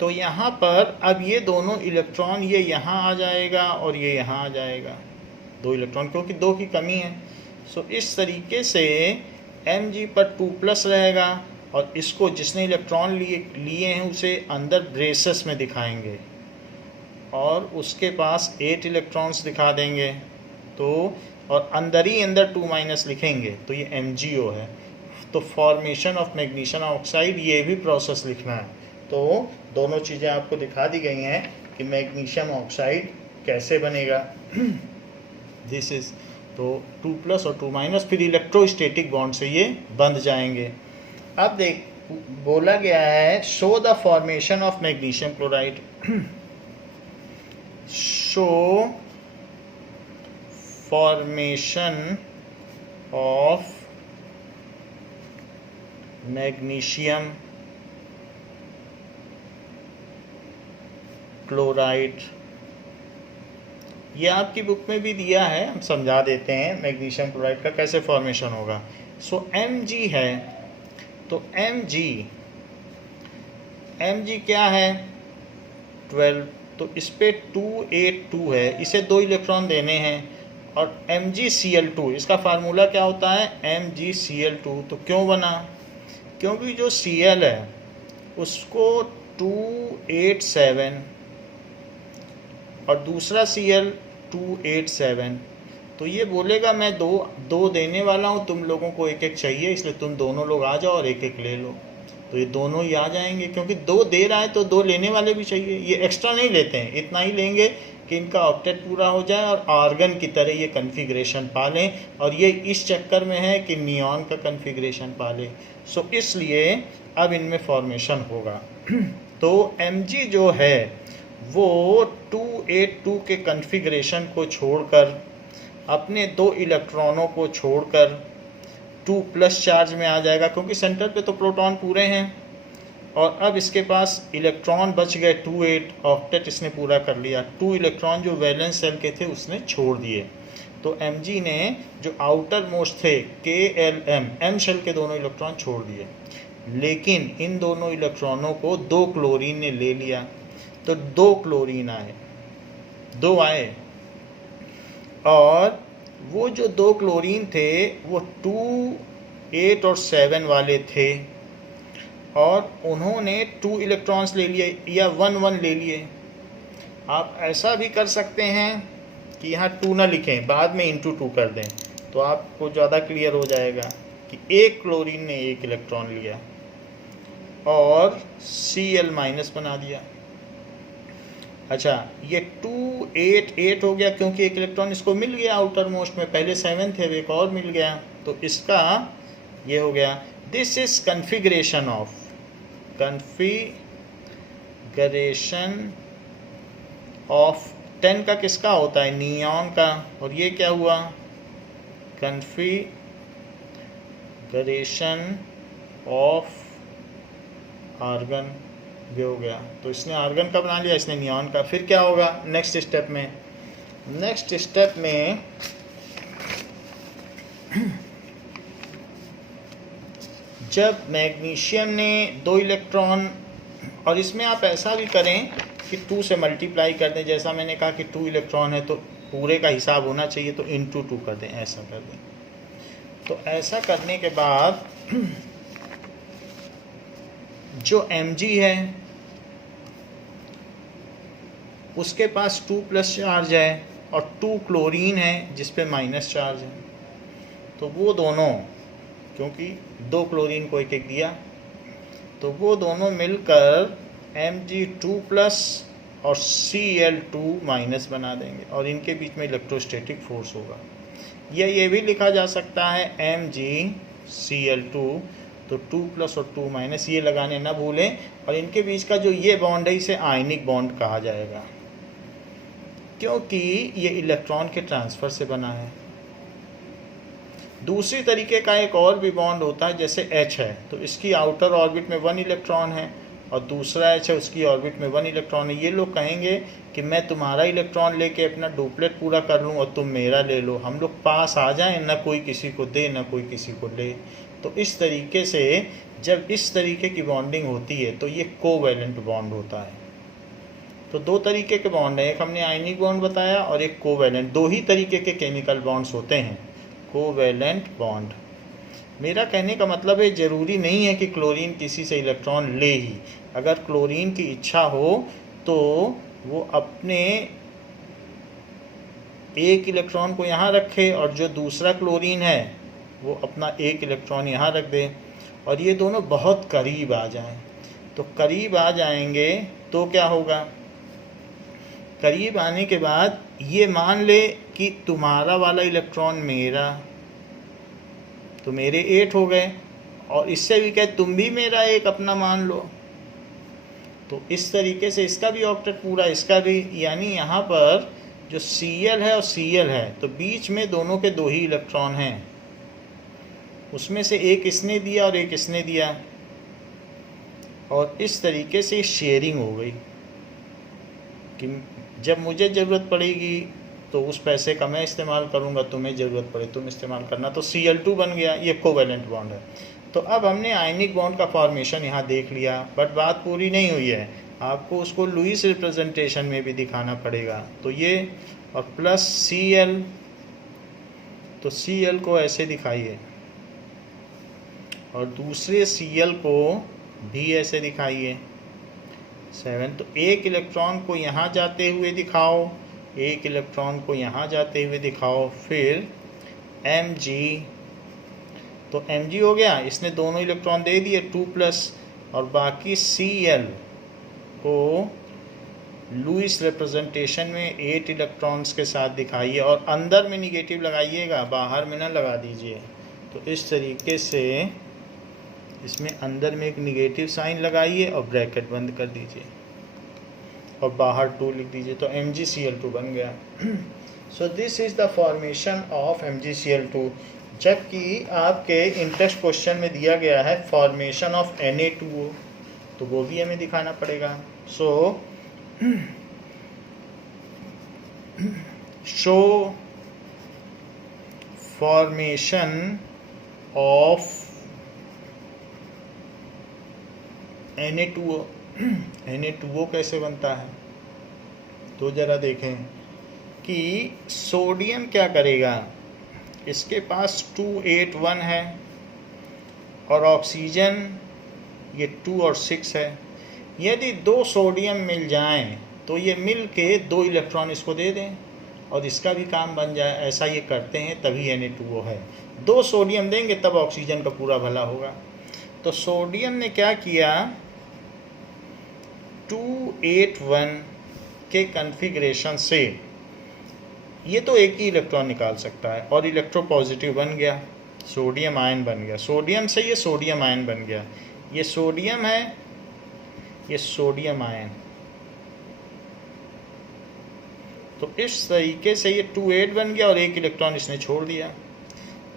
तो यहाँ पर अब ये दोनों इलेक्ट्रॉन ये यहाँ आ जाएगा और ये यहाँ आ जाएगा, 2 इलेक्ट्रॉन, क्योंकि 2 की कमी है। सो इस तरीके से Mg पर 2 प्लस रहेगा और इसको जिसने इलेक्ट्रॉन लिए हैं उसे अंदर ब्रेसेस में दिखाएंगे और उसके पास 8 इलेक्ट्रॉन्स दिखा देंगे। तो और अंदर ही अंदर 2 माइनस लिखेंगे तो ये MgO है। तो फॉर्मेशन ऑफ मैग्नीशियम ऑक्साइड, ये भी प्रोसेस लिखना है। तो दोनों चीज़ें आपको दिखा दी गई हैं कि मैग्नीशियम ऑक्साइड कैसे बनेगा। दिस इज तो 2+ और 2-, फिर इलेक्ट्रोस्टैटिक बॉन्ड से ये बंध जाएंगे। अब देख बोला गया है show the formation of magnesium chloride. Show formation of magnesium chloride. ये आपकी बुक में भी दिया है, हम समझा देते हैं मैग्नीशियम क्लोराइड का कैसे फॉर्मेशन होगा। सो Mg है, तो Mg क्या है 12, तो इस पे 282 है, इसे 2 इलेक्ट्रॉन देने हैं। और MgCl2 इसका फार्मूला क्या होता है MgCl2। तो क्यों बना, क्योंकि जो Cl है उसको 287 और दूसरा Cl 287, तो ये बोलेगा मैं दो देने वाला हूँ, तुम लोगों को एक एक चाहिए, इसलिए तुम दोनों लोग आ जाओ और एक एक ले लो। तो ये दोनों ही आ जाएंगे, क्योंकि 2 दे रहा है तो 2 लेने वाले भी चाहिए। ये एक्स्ट्रा नहीं लेते हैं, इतना ही लेंगे कि इनका ऑक्टेट पूरा हो जाए और आर्गन की तरह ये कन्फिग्रेशन पा लें। और ये इस चक्कर में है कि नियॉन का कन्फिग्रेशन पा ले। सो इसलिए अब इनमें फॉर्मेशन होगा। तो Mg जो है वो 282 के कन्फिग्रेशन को छोड़कर, अपने 2 इलेक्ट्रॉनों को छोड़कर 2+ चार्ज में आ जाएगा, क्योंकि सेंटर पे तो प्रोटॉन पूरे हैं। और अब इसके पास इलेक्ट्रॉन बच गए 28, ऑक्टेट इसने पूरा कर लिया। 2 इलेक्ट्रॉन जो वैलेंस सेल के थे उसने छोड़ दिए। तो Mg ने जो आउटर मोस्ट थे KLM, M शेल के दोनों इलेक्ट्रॉन छोड़ दिए, लेकिन इन दोनों इलेक्ट्रॉनों को 2 क्लोरीन ने ले लिया। तो 2 क्लोरीन आए, 2 आए, और वो जो 2 क्लोरीन थे वो 2, 8 और 7 वाले थे, और उन्होंने 2 इलेक्ट्रॉन्स ले लिए या 1 ले लिए। आप ऐसा भी कर सकते हैं कि यहाँ 2 ना लिखें, बाद में इंटू 2 कर दें, तो आपको ज़्यादा क्लियर हो जाएगा कि एक क्लोरीन ने 1 इलेक्ट्रॉन लिया और Cl- बना दिया। अच्छा, ये 2, 8, 8 हो गया, क्योंकि 1 इलेक्ट्रॉन इसको मिल गया आउटर मोस्ट में, पहले 7 थे, एक और मिल गया, तो इसका ये हो गया। दिस इज कन्फिग्रेशन ऑफ 10 का किसका होता है नियॉन का, और ये क्या हुआ कन्फिगरेशन ऑफ आर्गन, ये हो गया। तो इसने आर्गन का बना लिया, इसने नियॉन का। फिर क्या होगा नेक्स्ट स्टेप में जब मैग्नीशियम ने 2 इलेक्ट्रॉन, और इसमें आप ऐसा भी करें कि 2 से मल्टीप्लाई कर दें, जैसा मैंने कहा कि 2 इलेक्ट्रॉन है तो पूरे का हिसाब होना चाहिए, तो इंटू 2 कर दें, ऐसा कर दें। तो ऐसा करने के बाद जो Mg है उसके पास 2+ चार्ज है और 2 क्लोरीन है जिस पे माइनस चार्ज है। तो वो दोनों, क्योंकि 2 क्लोरीन को एक एक दिया, तो वो दोनों मिलकर Mg2+ और Cl2- बना देंगे, और इनके बीच में इलेक्ट्रोस्टैटिक फोर्स होगा। या ये भी लिखा जा सकता है MgCl2, तो 2+ और 2- ये लगाने ना भूलें। और इनके बीच का जो ये बॉन्ड है इसे आयनिक बॉन्ड कहा जाएगा, क्योंकि ये इलेक्ट्रॉन के ट्रांसफ़र से बना है। दूसरी तरीके का एक और भी बॉन्ड होता है, जैसे H है, तो इसकी आउटर ऑर्बिट में 1 इलेक्ट्रॉन है और दूसरा H है उसकी ऑर्बिट में 1 इलेक्ट्रॉन है। ये लोग कहेंगे कि मैं तुम्हारा इलेक्ट्रॉन लेके अपना डुप्लेट पूरा कर लूँ और तुम मेरा ले लो, हम लोग पास आ जाएं, ना कोई किसी को दे ना कोई किसी को ले। तो इस तरीके से जब इस तरीके की बॉन्डिंग होती है तो ये कोवैलेंट बॉन्ड होता है। तो 2 तरीके के बॉन्ड हैं, एक हमने आयनिक बॉन्ड बताया और एक कोवैलेंट। 2 ही तरीके के केमिकल बॉन्ड्स होते हैं, कोवैलेंट बॉन्ड। मेरा कहने का मतलब है ज़रूरी नहीं है कि क्लोरीन किसी से इलेक्ट्रॉन ले ही। अगर क्लोरीन की इच्छा हो तो वो अपने एक इलेक्ट्रॉन को यहाँ रखे और जो दूसरा क्लोरीन है वो अपना एक इलेक्ट्रॉन यहाँ रख दे और ये दोनों बहुत करीब आ जाएं। तो करीब आ जाएंगे तो क्या होगा, करीब आने के बाद ये मान ले कि तुम्हारा वाला इलेक्ट्रॉन मेरा, तो मेरे 8 हो गए और इससे भी क्या तुम भी मेरा एक अपना मान लो। तो इस तरीके से इसका भी ऑक्टेट पूरा, इसका भी, यानी यहाँ पर जो Cl है और Cl है तो बीच में दोनों के 2 ही इलेक्ट्रॉन हैं, उसमें से एक इसने दिया और एक इसने दिया और इस तरीके से शेयरिंग हो गई कि जब मुझे ज़रूरत पड़ेगी तो उस पैसे का मैं इस्तेमाल करूँगा, तुम्हें ज़रूरत पड़े तुम इस्तेमाल करना। तो Cl2 बन गया, ये कोवेलेंट बॉन्ड है। तो अब हमने आयनिक बॉन्ड का फॉर्मेशन यहाँ देख लिया, बट बात पूरी नहीं हुई है, आपको उसको लुईस रिप्रेजेंटेशन में भी दिखाना पड़ेगा। तो ये और प्लस Cl, तो Cl को ऐसे दिखाइए और दूसरे Cl को भी ऐसे दिखाइए 7। तो एक इलेक्ट्रॉन को यहाँ जाते हुए दिखाओ, एक इलेक्ट्रॉन को यहाँ जाते हुए दिखाओ, फिर Mg, तो Mg हो गया, इसने दोनों इलेक्ट्रॉन दे दिए 2+, और बाकी Cl को लुईस रिप्रेजेंटेशन में 8 इलेक्ट्रॉन्स के साथ दिखाइए और अंदर में निगेटिव लगाइएगा, बाहर में ना लगा दीजिए। तो इस तरीके से इसमें अंदर में एक निगेटिव साइन लगाइए और ब्रैकेट बंद कर दीजिए और बाहर 2 लिख दीजिए, तो MgCl2 बन गया। So this is the formation of MgCl2। जबकि आपके इंटरेस्ट क्वेश्चन में दिया गया है फॉर्मेशन ऑफ Na2O, तो वो भी हमें दिखाना पड़ेगा। सो show formation of Na2O। Na2O कैसे बनता है तो ज़रा देखें कि सोडियम क्या करेगा, इसके पास 281 है और ऑक्सीजन ये 2 और 6 है। यदि 2 सोडियम मिल जाएं तो ये मिल के 2 इलेक्ट्रॉन इसको दे दें और इसका भी काम बन जाए, ऐसा ये करते हैं तभी Na2O है। 2 सोडियम देंगे तब ऑक्सीजन का पूरा भला होगा। तो सोडियम ने क्या किया, 281 के कन्फिग्रेशन से ये तो एक ही इलेक्ट्रॉन निकाल सकता है और इलेक्ट्रोपॉजिटिव बन गया, सोडियम आयन बन गया। सोडियम से ये सोडियम आयन बन गया, ये सोडियम है, ये सोडियम आयन। तो इस तरीके से ये 2,8 बन गया और एक इलेक्ट्रॉन इसने छोड़ दिया।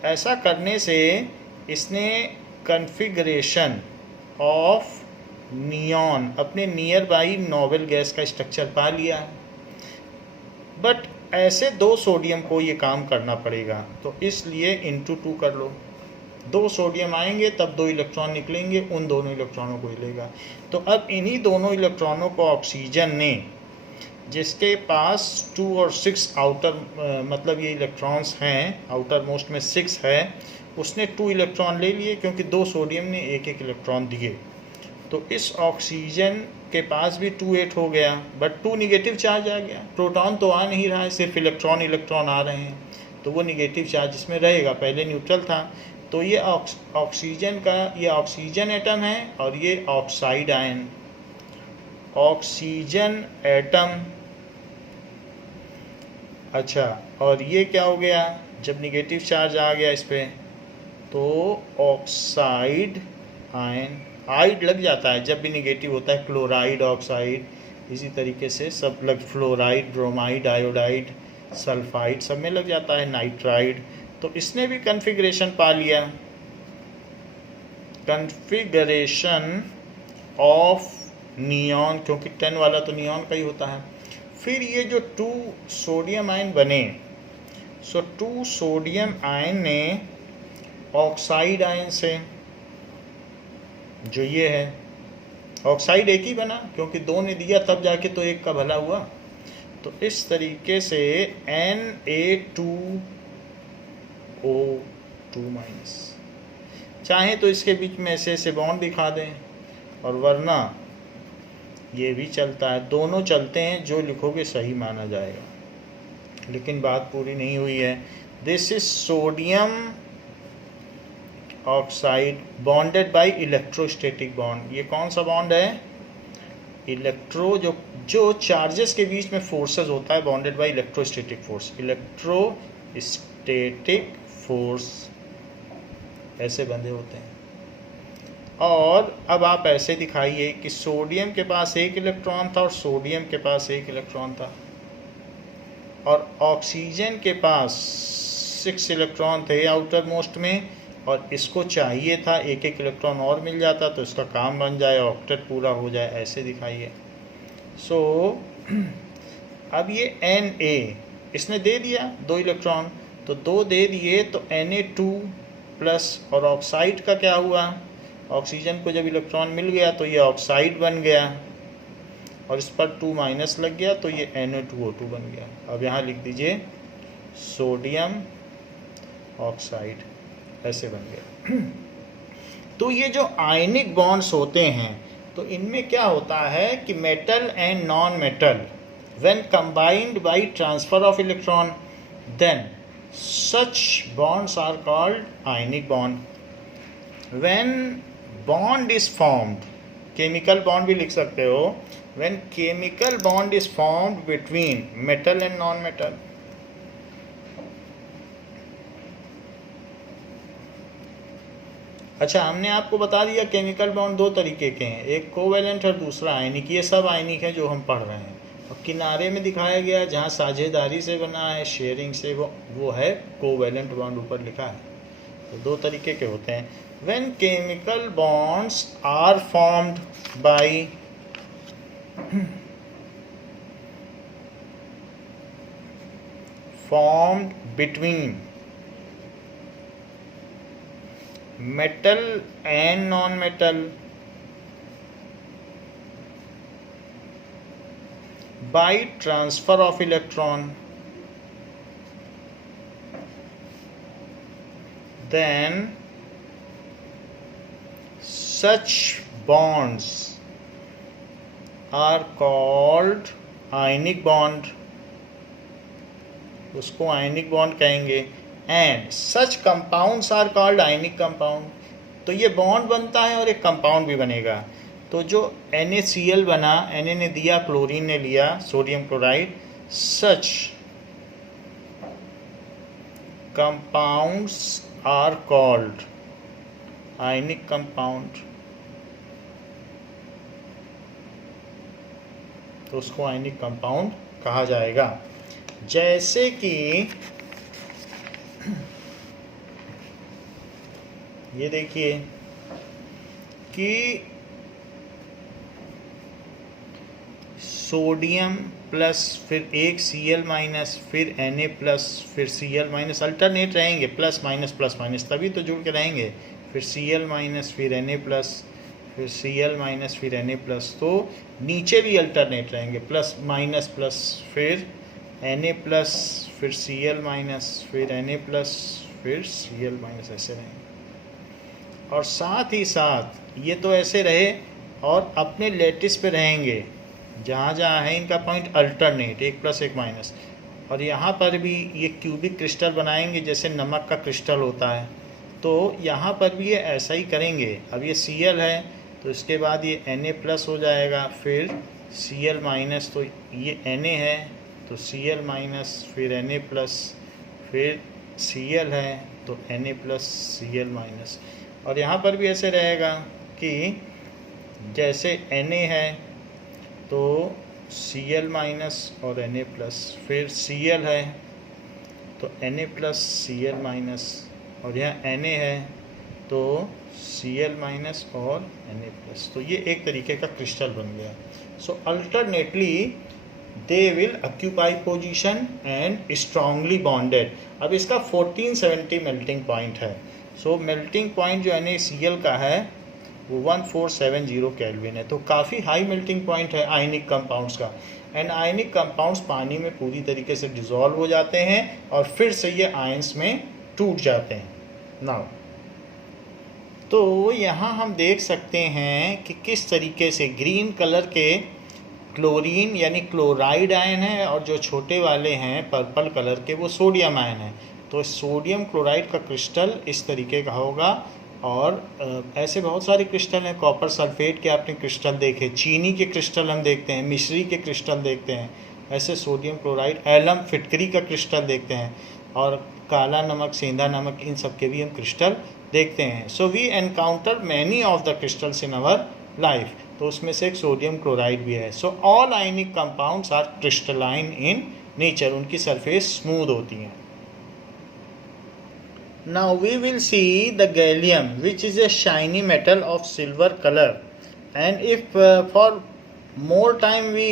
ऐसा करने से इसने कन्फिग्रेशन ऑफ नियॉन, अपने नियर बाई नोबेल गैस का स्ट्रक्चर पा लिया। बट ऐसे 2 सोडियम को ये काम करना पड़ेगा, तो इसलिए इंटू 2 कर लो। 2 सोडियम आएंगे तब 2 इलेक्ट्रॉन निकलेंगे, उन दोनों इलेक्ट्रॉनों को लेगा। तो अब इन्हीं दोनों इलेक्ट्रॉनों को ऑक्सीजन ने, जिसके पास 2 और 6 आउटर मतलब ये इलेक्ट्रॉन्स हैं, आउटर मोस्ट में 6 है, उसने 2 इलेक्ट्रॉन ले लिए क्योंकि 2 सोडियम ने एक एक इलेक्ट्रॉन दिए। तो इस ऑक्सीजन के पास भी 2,8 हो गया, बट 2 निगेटिव चार्ज आ गया। प्रोटॉन तो आ नहीं रहा है, सिर्फ इलेक्ट्रॉन आ रहे हैं, तो वो निगेटिव चार्ज इसमें रहेगा, पहले न्यूट्रल था। तो ये ऑक्सीजन का, ये ऑक्सीजन एटम है और ये ऑक्साइड आयन, ऑक्सीजन एटम। अच्छा, और ये क्या हो गया, जब निगेटिव चार्ज आ गया इस पर तो ऑक्साइड आयन, आइड लग जाता है जब भी निगेटिव होता है, क्लोराइड, ऑक्साइड, इसी तरीके से सब लग, फ्लोराइड, ब्रोमाइड, आयोडाइड, सल्फाइड, सब में लग जाता है, नाइट्राइड। तो इसने भी कन्फिग्रेशन पा लिया, कन्फिग्रेशन ऑफ नियॉन, क्योंकि 10 वाला तो नियॉन का ही होता है। फिर ये जो 2 सोडियम आयन बने, सो 2 सोडियम आयन ने ऑक्साइड आयन से, जो ये है ऑक्साइड एक ही बना क्योंकि 2 ने दिया तब जाके तो एक का भला हुआ। तो इस तरीके से Na2O2-, चाहे तो इसके बीच में ऐसे ऐसे बॉन्ड दिखा दें और वरना ये भी चलता है, दोनों चलते हैं, जो लिखोगे सही माना जाएगा। लेकिन बात पूरी नहीं हुई है। This is sodium oxide bonded by electrostatic bond. ये कौन सा बॉन्ड है? इलेक्ट्रो जो चार्जेस के बीच में फोर्सेस होता है, bonded by electrostatic force. Electrostatic force ऐसे बंधे होते हैं। और अब आप ऐसे दिखाइए कि सोडियम के पास एक इलेक्ट्रॉन था और सोडियम के पास एक इलेक्ट्रॉन था, और ऑक्सीजन के पास 6 इलेक्ट्रॉन थे आउटर मोस्ट में, और इसको चाहिए था एक एक इलेक्ट्रॉन और मिल जाता तो इसका काम बन जाए, ऑक्टेट पूरा हो जाए। ऐसे दिखाइए। सो अब ये Na इसने दे दिया 2 इलेक्ट्रॉन, तो 2 दे दिए तो Na2 प्लस, और ऑक्साइड का क्या हुआ? ऑक्सीजन को जब इलेक्ट्रॉन मिल गया तो ये ऑक्साइड बन गया, और इस पर 2 माइनस लग गया तो ये Na2O2 बन गया। अब यहाँ लिख दीजिए सोडियम ऑक्साइड, ऐसे बन गया। तो ये जो आयनिक बॉन्ड्स होते हैं, तो इनमें क्या होता है कि metal and non metal when combined by transfer of electron, then such bonds are called ionic bond. When bond is formed, chemical bond भी लिख सकते हो, when chemical bond is formed between metal and non metal, अच्छा हमने आपको बता दिया केमिकल बॉन्ड 2 तरीके के हैं, एक कोवेलेंट और दूसरा आयनिक। ये सब आयनिक है जो हम पढ़ रहे हैं। और किनारे में दिखाया गया जहाँ साझेदारी से बना है, शेयरिंग से, वो है कोवेलेंट बॉन्ड, ऊपर लिखा है। तो 2 तरीके के होते हैं। When chemical bonds are formed by formed between metal and non-metal by transfer of electron, then such bonds are called ionic bond, उसको आयनिक बॉन्ड कहेंगे। And such compounds are called ionic compound. तो ये बॉन्ड बनता है और एक कंपाउंड भी बनेगा। तो जो NaCl बना, Na ने दिया, क्लोरीन ने लिया, sodium chloride, such compounds are called ionic compound. तो उसको आयनिक कंपाउंड कहा जाएगा। जैसे कि ये देखिए कि सोडियम प्लस, फिर एक Cl माइनस, फिर Na प्लस, फिर Cl माइनस, अल्टरनेट रहेंगे, प्लस माइनस, तभी तो जुड़ के रहेंगे। फिर Cl माइनस, फिर Na प्लस, फिर Cl माइनस, फिर Na प्लस। तो नीचे भी अल्टरनेट रहेंगे, प्लस माइनस प्लस, फिर Na प्लस, फिर Cl माइनस, फिर Na प्लस, फिर Cl माइनस, ऐसे रहेंगे। और साथ ही साथ ये तो ऐसे रहे और अपने लेटिस पे रहेंगे, जहाँ जहाँ है इनका पॉइंट अल्टरनेट, एक प्लस एक माइनस। और यहाँ पर भी ये क्यूबिक क्रिस्टल बनाएंगे, जैसे नमक का क्रिस्टल होता है। तो यहाँ पर भी ये ऐसा ही करेंगे। अब ये Cl है तो इसके बाद ये Na प्लस हो जाएगा, फिर Cl माइनस, तो ये Na है तो Cl माइनस, फिर Na प्लस, फिर Cl है तो Na प्लस, Cl माइनस। और यहाँ पर भी ऐसे रहेगा कि जैसे Na है तो Cl माइनस और Na प्लस, फिर Cl है तो Na प्लस, Cl माइनस, और यहाँ Na है तो Cl माइनस और Na प्लस। तो ये एक तरीके का क्रिस्टल बन गया। So alternately they will occupy position and strongly bonded. अब इसका 1470 मेल्टिंग पॉइंट है। सो मेल्टिंग पॉइंट जो NaCl का है वो 1470 केल्विन है। तो काफ़ी हाई मेल्टिंग पॉइंट है आयनिक कंपाउंड्स का। एंड आयनिक कंपाउंड्स पानी में पूरी तरीके से डिज़ोल्व हो जाते हैं और फिर से ये आयंस में टूट जाते हैं। नाउ तो यहाँ हम देख सकते हैं कि किस तरीके से ग्रीन कलर के क्लोरीन यानी क्लोराइड आयन है, और जो छोटे वाले हैं पर्पल कलर के वो सोडियम आयन है। तो सोडियम क्लोराइड का क्रिस्टल इस तरीके का होगा। और ऐसे बहुत सारे क्रिस्टल हैं। कॉपर सल्फेट के आपने क्रिस्टल देखे, चीनी के क्रिस्टल हम देखते हैं, मिश्री के क्रिस्टल देखते हैं। ऐसे सोडियम क्लोराइड, एलम फिटकरी का क्रिस्टल देखते हैं, और काला नमक, सेंधा नमक, इन सब के भी हम क्रिस्टल देखते हैं। So we encounter many of the crystals in our life. तो उसमें से एक सोडियम क्लोराइड भी है। So all ionic compounds are crystalline in nature, उनकी सरफेस स्मूथ होती हैं। Now we will see the gallium, which is a shiny metal of silver color, and if for more time we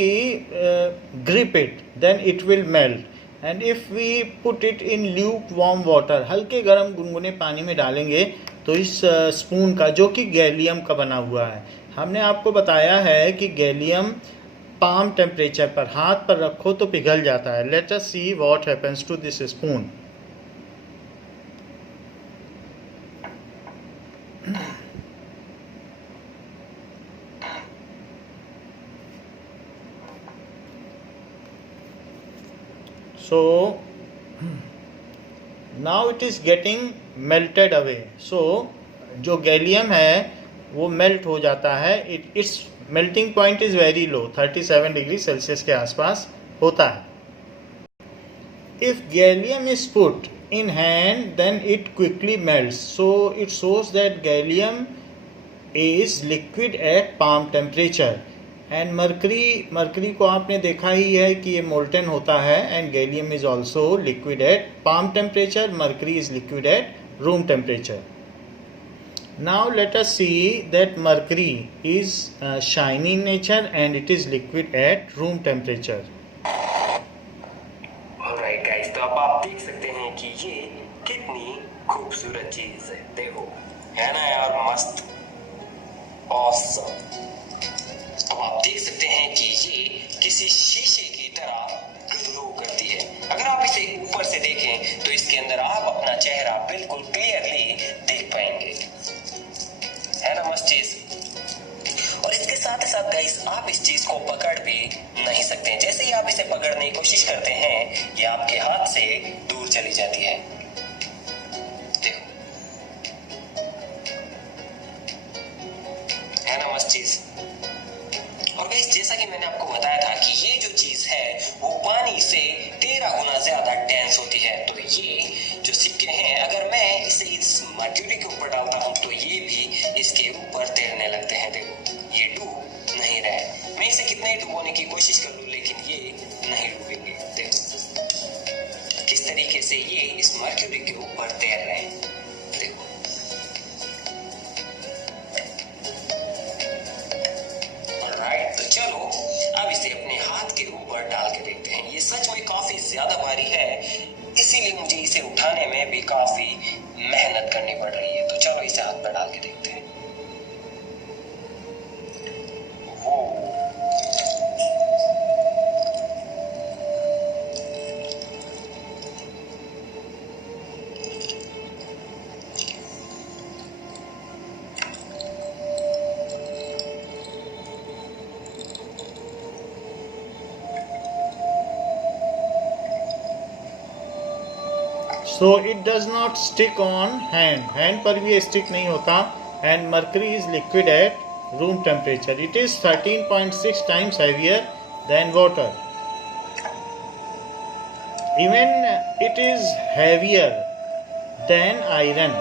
grip it, then it will melt, and if we put it in lukewarm water, हल्के गर्म गुनगुने पानी में डालेंगे तो इस स्पून का, जो कि गैलियम का बना हुआ है, हमने आपको बताया है कि गैलियम पाम टेम्परेचर पर, हाथ पर रखो तो पिघल जाता है। Let us see what happens to this spoon. So now it is getting melted away. So जो गैलियम है वो मेल्ट हो जाता है। It's melting point is very low, 37 degree Celsius के आसपास होता है। If gallium is put in hand, then it quickly melts. So it shows that gallium is liquid at palm temperature. And mercury को आपने देखा ही है कि ये मोल्टन होता है, and gallium is also liquid at palm temperature, mercury is liquid at room temperature. Now let us see that mercury is shiny in nature and it is liquid at room temperature. Alright guys, तो अब आप देख सकते हैं कि ये कितनी खूबसूरत चीज है। देखो, है ना यार, मस्त, ऑसम। अब आप देख सकते हैं कि ये किसी शीशे की तरह ग्लो करती है। अगर आप इसे ऊपर से देखें तो इसके अंदर आप अपना चेहरा बिल्कुल क्लियरली देख पाएंगे। है ना मस्त चीज। और इसके साथ ही साथ गाइस, आप इस चीज को पकड़ भी नहीं सकते। जैसे ही आप इसे पकड़ने की कोशिश करते हैं, ये आपके हाथ से दूर चली जाती है। देखो, है ना मस्त चीज। और गाइस, जैसा कि मैंने आपको बताया था कि ये जो चीज है वो पानी से 13 गुना ज्यादा डेंस होती है। तो ये जो सिक्के हैं, अगर मैं इसे इस मर्क्यूरी के ऊपर डालता हूँ तो ये भी इसके ऊपर तैरने लगते हैं। देखो, ये डूब नहीं रहे। मैं इसे कितना ही डुबोने की कोशिश कर लूं, लेकिन ये नहीं डूबेंगे। देखो किस तरीके से ये इस मर्क्यूरी के ऊपर तैर रहे हैं। देखो, तो चलो अब इसे अपने हाथ के ऊपर डाल के देखते हैं। ये सच में काफी ज्यादा भारी है, इसीलिए मुझे इसे उठाने में भी काफी मेहनत करनी पड़ रही है। तो चलो इसे हाथ पर डाल के देखते हैं। So it does not stick on hand पर भी स्टिक नहीं होता। And mercury is liquid at room temperature. It is 13.6 times heavier than water. Even it is heavier than iron.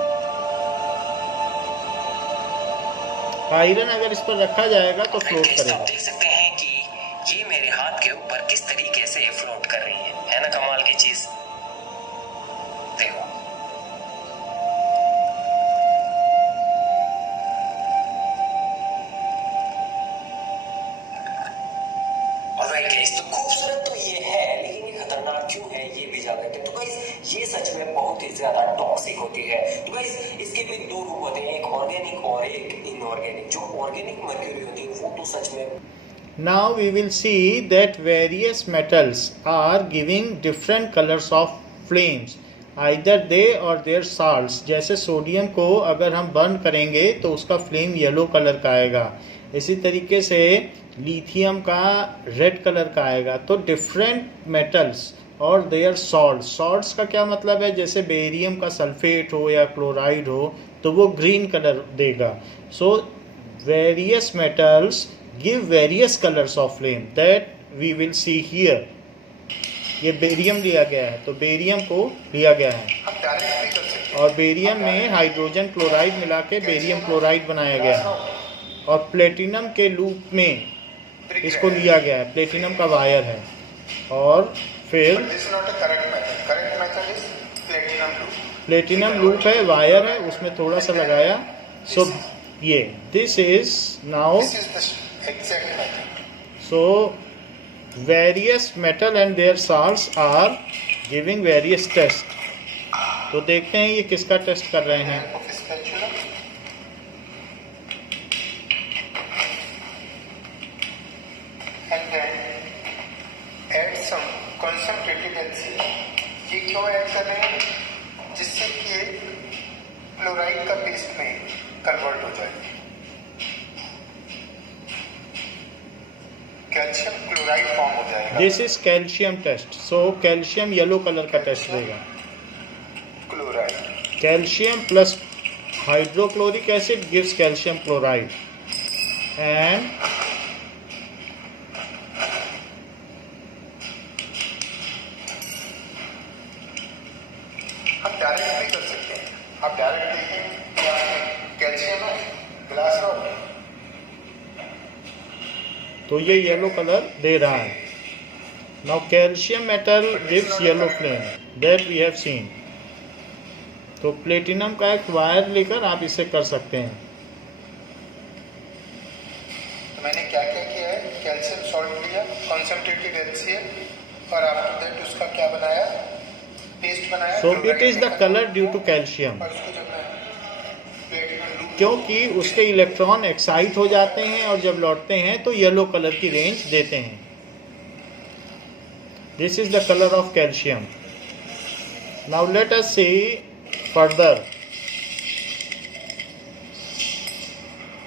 Iron अगर इस पर रखा जाएगा तो फ्लोट करेगा। आप देख सकते हैं कि ये मेरे हाथ के ऊपर किस तरीके से फ्लोट कर रही है ना कमाल की चीज। देखो, ऑलराइट गाइस, तो खूबसूरत तो ये है, लेकिन ये खतरनाक क्यों है ये भी जान लेते हैं। तो गाइस, ये सच में बहुत ही ज्यादा टॉक्सिक होती है। तो गाइस, इसके भी दो रूप होते हैं, एक ऑर्गेनिक और एक इनऑर्गेनिक। जो ऑर्गेनिक मर्क्यूरी होती है वो तो सच में। Now we will see that various metals are giving different colors of flames. Either they or their salts. जैसे सोडियम को अगर हम बर्न करेंगे तो उसका फ्लेम येलो कलर का आएगा। इसी तरीके से लिथियम का रेड कलर का आएगा। तो डिफरेंट मेटल्स और देयर सॉल्ट्स का क्या मतलब है, जैसे बेरियम का सल्फेट हो या क्लोराइड हो तो वो ग्रीन कलर देगा। So various metals give various colours of flame that we will see here. ये बेरियम लिया गया है तो बेरियम को लिया गया है और बेरियम में हाइड्रोजन क्लोराइड मिला के बेरियम क्लोराइड बनाया गया है। और प्लेटिनम के लूप में इसको लिया गया है, प्लेटिनम का वायर है। और फिर प्लेटिनम लूप है, वायर है, उसमें थोड़ा सा लगाया। सो ये this is now so various metal and their salts are giving various tests। तो देखते हैं ये किसका टेस्ट कर रहे हैं। And then add some concentrated HCl। ये क्यों ऐड कर रहे हैं, जिससे कि ये क्लोराइड का पेस्ट में कन्वर्ट हो जाए, कैल्शियम क्लोराइड फॉर्म हो जाएगा। This is calcium test. So calcium yellow colour का टेस्ट देगा। Chloride calcium plus hydrochloric acid gives calcium chloride and हम डायरेक्ट भी कर सकते हैं। आप डायरेक्ट देखें कैल्शियम है ग्लास रॉड, तो ये येलो कलर दे रहा है। Now calcium metal gives yellow flame that we have seen. तो प्लेटिनम का एक वायर लेकर आप इसे कर सकते हैं। तो मैंने क्या क्या किया है, कैल्शियम सॉल्ट लिया, कॉन्सेंट्रेटेड HCl और आफ्टर दैट उसका क्या बनाया, पेस्ट बनाया। So it is the colour due to calcium, और उसको जब मैं प्लेटिनम लूप क्योंकि उसके इलेक्ट्रॉन एक्साइट हो जाते हैं और जब लौटते हैं तो येलो कलर की रेंज देते हैं। This is the colour of calcium. Now let us see further.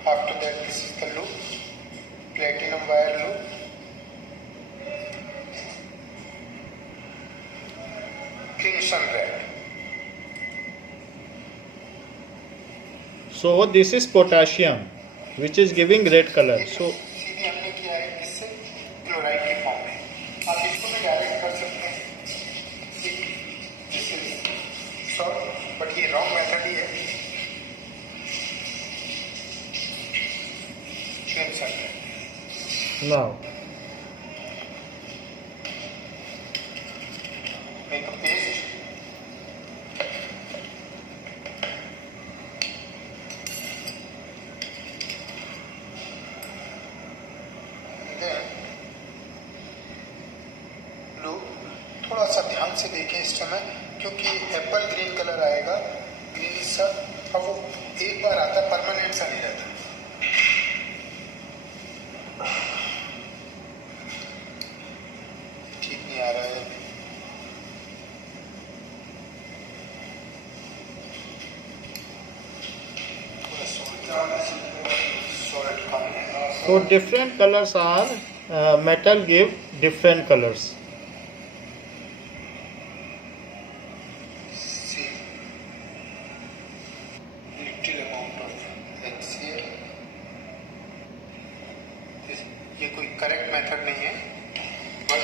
After that this is the loop, platinum wire loop, crimson red. So this is potassium which is giving red color। So सीधे हमने किया है इससे क्लोराइड के फॉर्म में। आप इसको भी डायरेक्ट कर सकते हैं, सॉल्ट, बट ये रॉन्ग मेथड ही है। now मेक अ पेस्ट, थोड़ा सा ध्यान से देखें इस समय, क्योंकि एप्पल ग्रीन कलर आएगा, ग्रीन सा, अब वो एक बार आता है, परमानेंट सा नहीं रहता। ठीक नहीं आ रहा है अभी। सॉल्ट कम है। so different colors are metal give different colors। Little amount of HCl। ये कोई करेक्ट मेथड नहीं है, but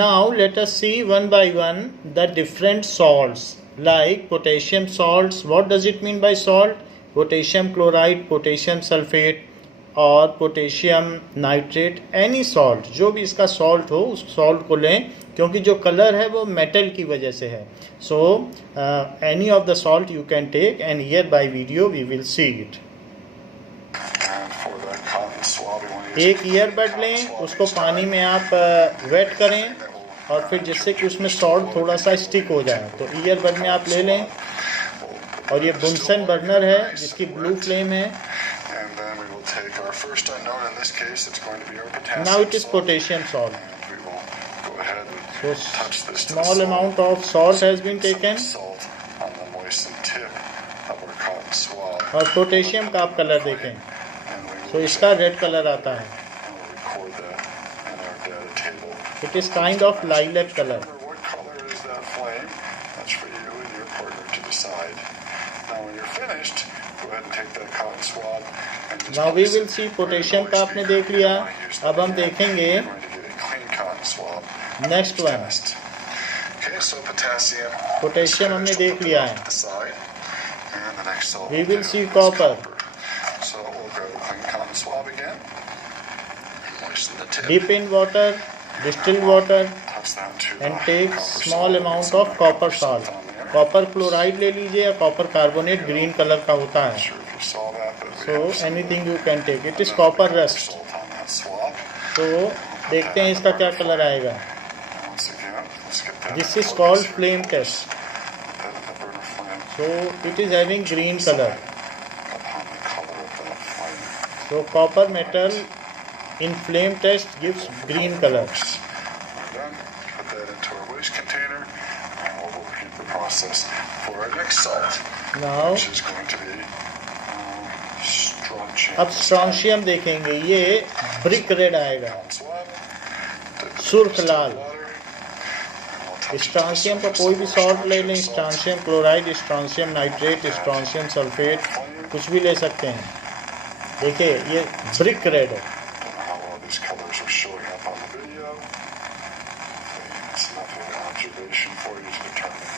now let us see one by one the different salts like potassium salts। what does it mean by salt? potassium chloride, potassium sulfate और पोटेशियम नाइट्रेट। एनी सॉल्ट, जो भी इसका सॉल्ट हो उस सॉल्ट को लें, क्योंकि जो कलर है वो मेटल की वजह से है। So any of the salt you can take and here by video we will see it. एक ईयरबड लें, उसको पानी में आप वेट करें और फिर जिससे कि उसमें सॉल्ट थोड़ा सा स्टिक हो जाए, तो ईयरबड में आप ले लें। और ये बुनसन बर्नर है जिसकी ब्लू फ्लेम है। Now it is potassium salt। So small amount of salt has been taken। और पोटेशियम का आप कलर देखें, तो इसका रेड कलर आता है. And we'll record that in our data table. It is kind of lilac color. Remember, what color is that flame? That's for you and your partner to decide. Now, when you're finished, go ahead and take that cotton swab and just Now we place will it see right potassium in का the आपने speaker. देख लिया. You don't wanna use अब हम that again. देखेंगे You're going to get a clean cotton swab. Next for this one. test. Okay, so potassium. Potassium हमने देख लिया है. To the side. And the next salt We we'll will do see is copper. So we'll grab a clean cotton swab again. Moisten the tip. Dip in water, distilled water, Touch down to and the take copper small salt. amount Some of copper salt. on there. Copper chloride ले लीजिए या कॉपर कार्बोनेट ग्रीन कलर का होता Not है. sure if you saw that, but we So have some anything you can take. It is enough copper copper rust. salt on that swab. तो देखते हैं इसका क्या कलर आएगा. And once again, let's get that This in is focus called here. flame test. Put that in the burner flame. So it is having green color. Upon the color of that flame. So copper metal in flame test gives green color. We're done. Put that into our waste container, and we'll repeat the process for our next salt, Now which is going to be strontium. अब स्ट्रॉन्शियम देखेंगे. ये ब्रिक रेड आएगा. Swab. Dip it in सुर्ख distilled Lal. water, and we'll touch it strontium to का the कोई भी surface सॉल्ट ले of लें. strontium salt. Strontium chloride, strontium nitrate, strontium sulphate, कुछ भी ले सकते हैं. देखिए ये ब्रिक रेड है. Don't know how well these colors are showing up on the video. It's nothing but observation for you to determine.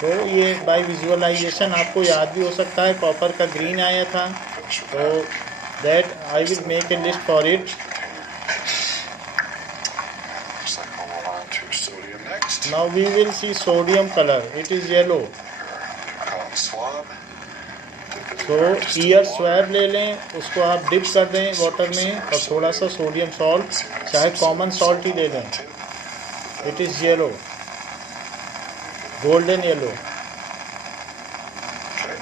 तो ये बाय विजुअलाइजेशन आपको याद भी हो सकता है. कॉपर का ग्रीन आया था. Finish with to that that I will make a list for it. container. Looks like we'll move on to sodium next. Now we will see sodium colour. It is yellow. Cotton swab. Dip it in to our distilled ear water. Swab ले लें, उसको आप डिप कर दें वाटर में और थोड़ा सा सोडियम सॉल्ट, चाहे कॉमन सॉल्ट ही ले लें. It is yellow, golden yellow. Okay.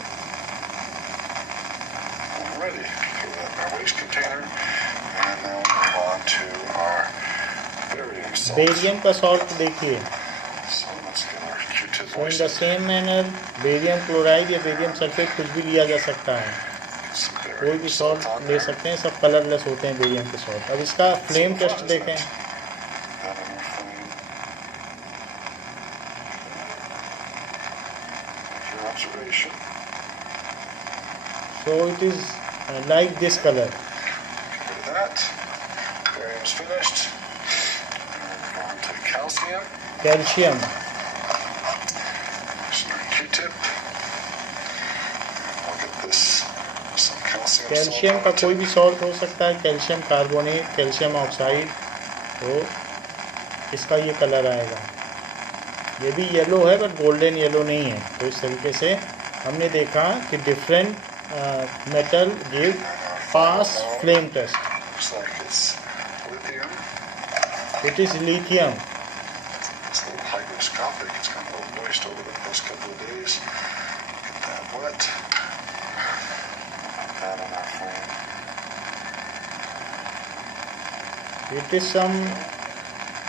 Alrighty. Throw that in our waste container. And now we'll move on to our barium salt. Barium का सॉल्ट देखिए. So let's get our Q-tip so in the moistened. Same manner barium chloride या बेरियम सल्फेट कुछ भी लिया जा सकता है. Some कोई barium भी salt सॉल्ट on ले there. सकते हैं. सब कलरलेस होते हैं बेरियम के सॉल्ट. अब इसका फ्लेम टेस्ट देखें. That in our flame. Make your observation. So it is like this colour. Get rid of that. Barium's finished. And we're on to calcium. Calcium. There's our Q-tip. I'll get this some calcium. Calcium का कोई भी सॉल्ट हो सकता है. Calcium carbonate, calcium oxide. तो इसका ये कलर आएगा. ये भी येलो है बट गोल्डन येलो नहीं है. तो इस तरीके से हमने देखा कि different metal give pass flame test. Looks like it's lithium. It is lithium. It's a little hygroscopic. It's got a little moist over the past couple of days. Get that wet. Put that in our flame. It is some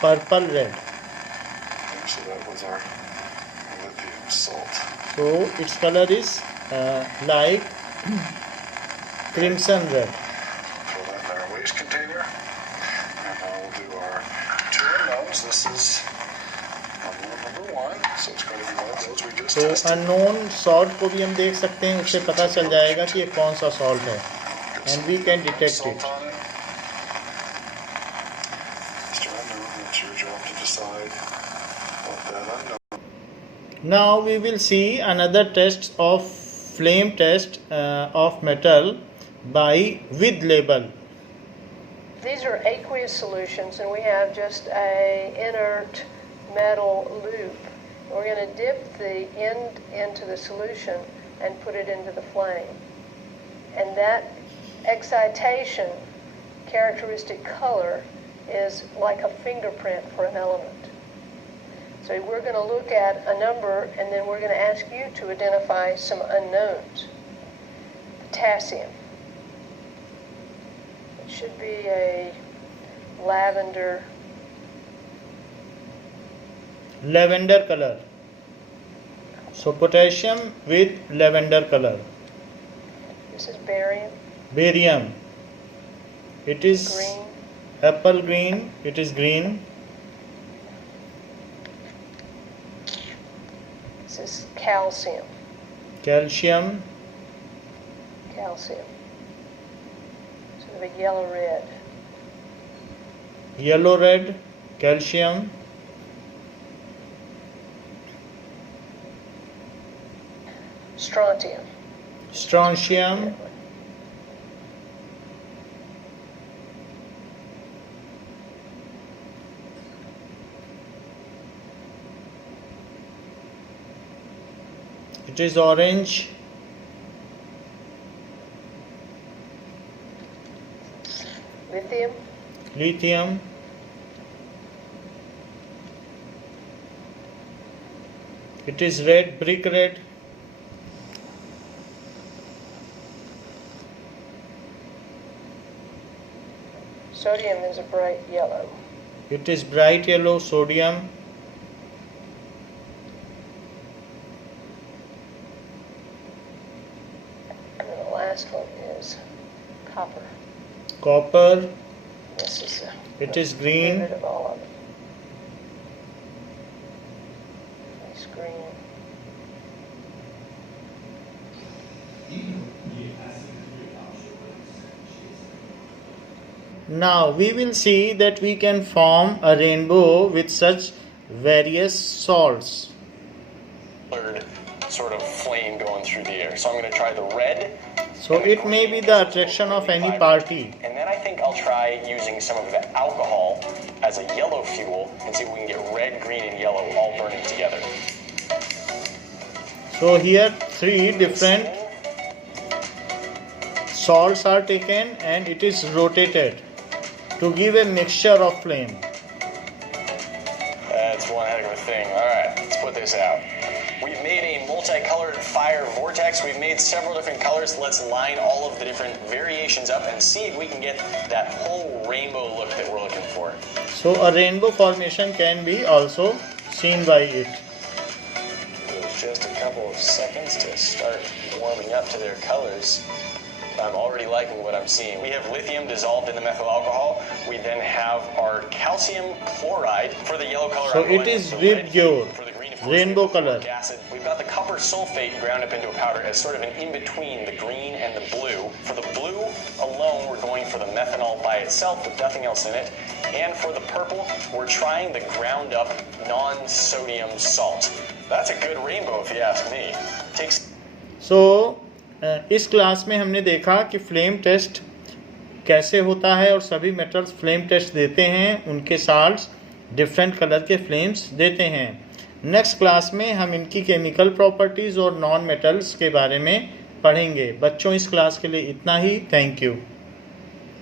purple red. Okay, so that was our lithium salt. So its color is like crimson red. Throw that in our waste container. And now we'll do our two unknowns. This is unknown number one. So it's going to be one of those we just तो tested. अननोन सॉल्ट को भी हम देख सकते हैं. उससे पता चल जाएगा कि ये कौन सा सॉल्ट है. Get And some we can detect salt it. on it. Mr. Unknown, it's your job to decide what that unknown. Now we will see another test of flame test of metal by with label. These are aqueous solutions, and we have just a inert metal loop. We're going to dip the end into the solution and put it into the flame. And that excitation characteristic color is like a fingerprint for an element. So we're going to look at a number, and then we're going to ask you to identify some unknowns. Potassium. It should be a lavender. Lavender color. So potassium with lavender color. This is barium. Barium. It is green. apple green. It is green. This is calcium. Calcium. Calcium. Sort of a yellow red. Yellow red. Calcium. Strontium. Strontium. It is orange. Lithium. Lithium. It is red, brick red. Sodium is a bright yellow. It is bright yellow, sodium. And then the last one is copper. Copper. This is It is get green. rid of all of it. Nice green. Now we will see that we can form a rainbow with such various salts. Colored sort of flame going through the air. So I'm going to try the red. So it may be the attraction of any party. And then I think I'll try using some of the alcohol as a yellow fuel and see if we can get red, green, and yellow all burning together. So here three different salts are taken and it is rotated to give a mixture of flame. That's one heck of a thing. All right, let's put this out. We've made a multicolored fire vortex. We've made several different colors. Let's line all of the different variations up and see if we can get that whole rainbow look that we're looking for. So a rainbow formation can be also seen by it. With just a couple of seconds to start warming up to their colors. I'm already liking what I'm seeing. We have lithium dissolved in the methyl alcohol. We then have our calcium chloride for the yellow color. So I'm going it is with the red with hue. your For the green, of course, rainbow we have color. fluoric acid. We've got the copper sulfate ground up into a powder as sort of an in-between the green and the blue. For the blue alone, we're going for the methanol by itself with nothing else in it. And for the purple, we're trying the ground up non-sodium salt. That's a good rainbow if you ask me. Takes So इस क्लास में हमने देखा कि फ्लेम टेस्ट कैसे होता है और सभी मेटल्स फ्लेम टेस्ट देते हैं, उनके साल्ट्स डिफरेंट कलर के फ्लेम्स देते हैं। नेक्स्ट क्लास में हम इनकी केमिकल प्रॉपर्टीज़ और नॉन मेटल्स के बारे में पढ़ेंगे। बच्चों इस क्लास के लिए इतना ही। Thank you.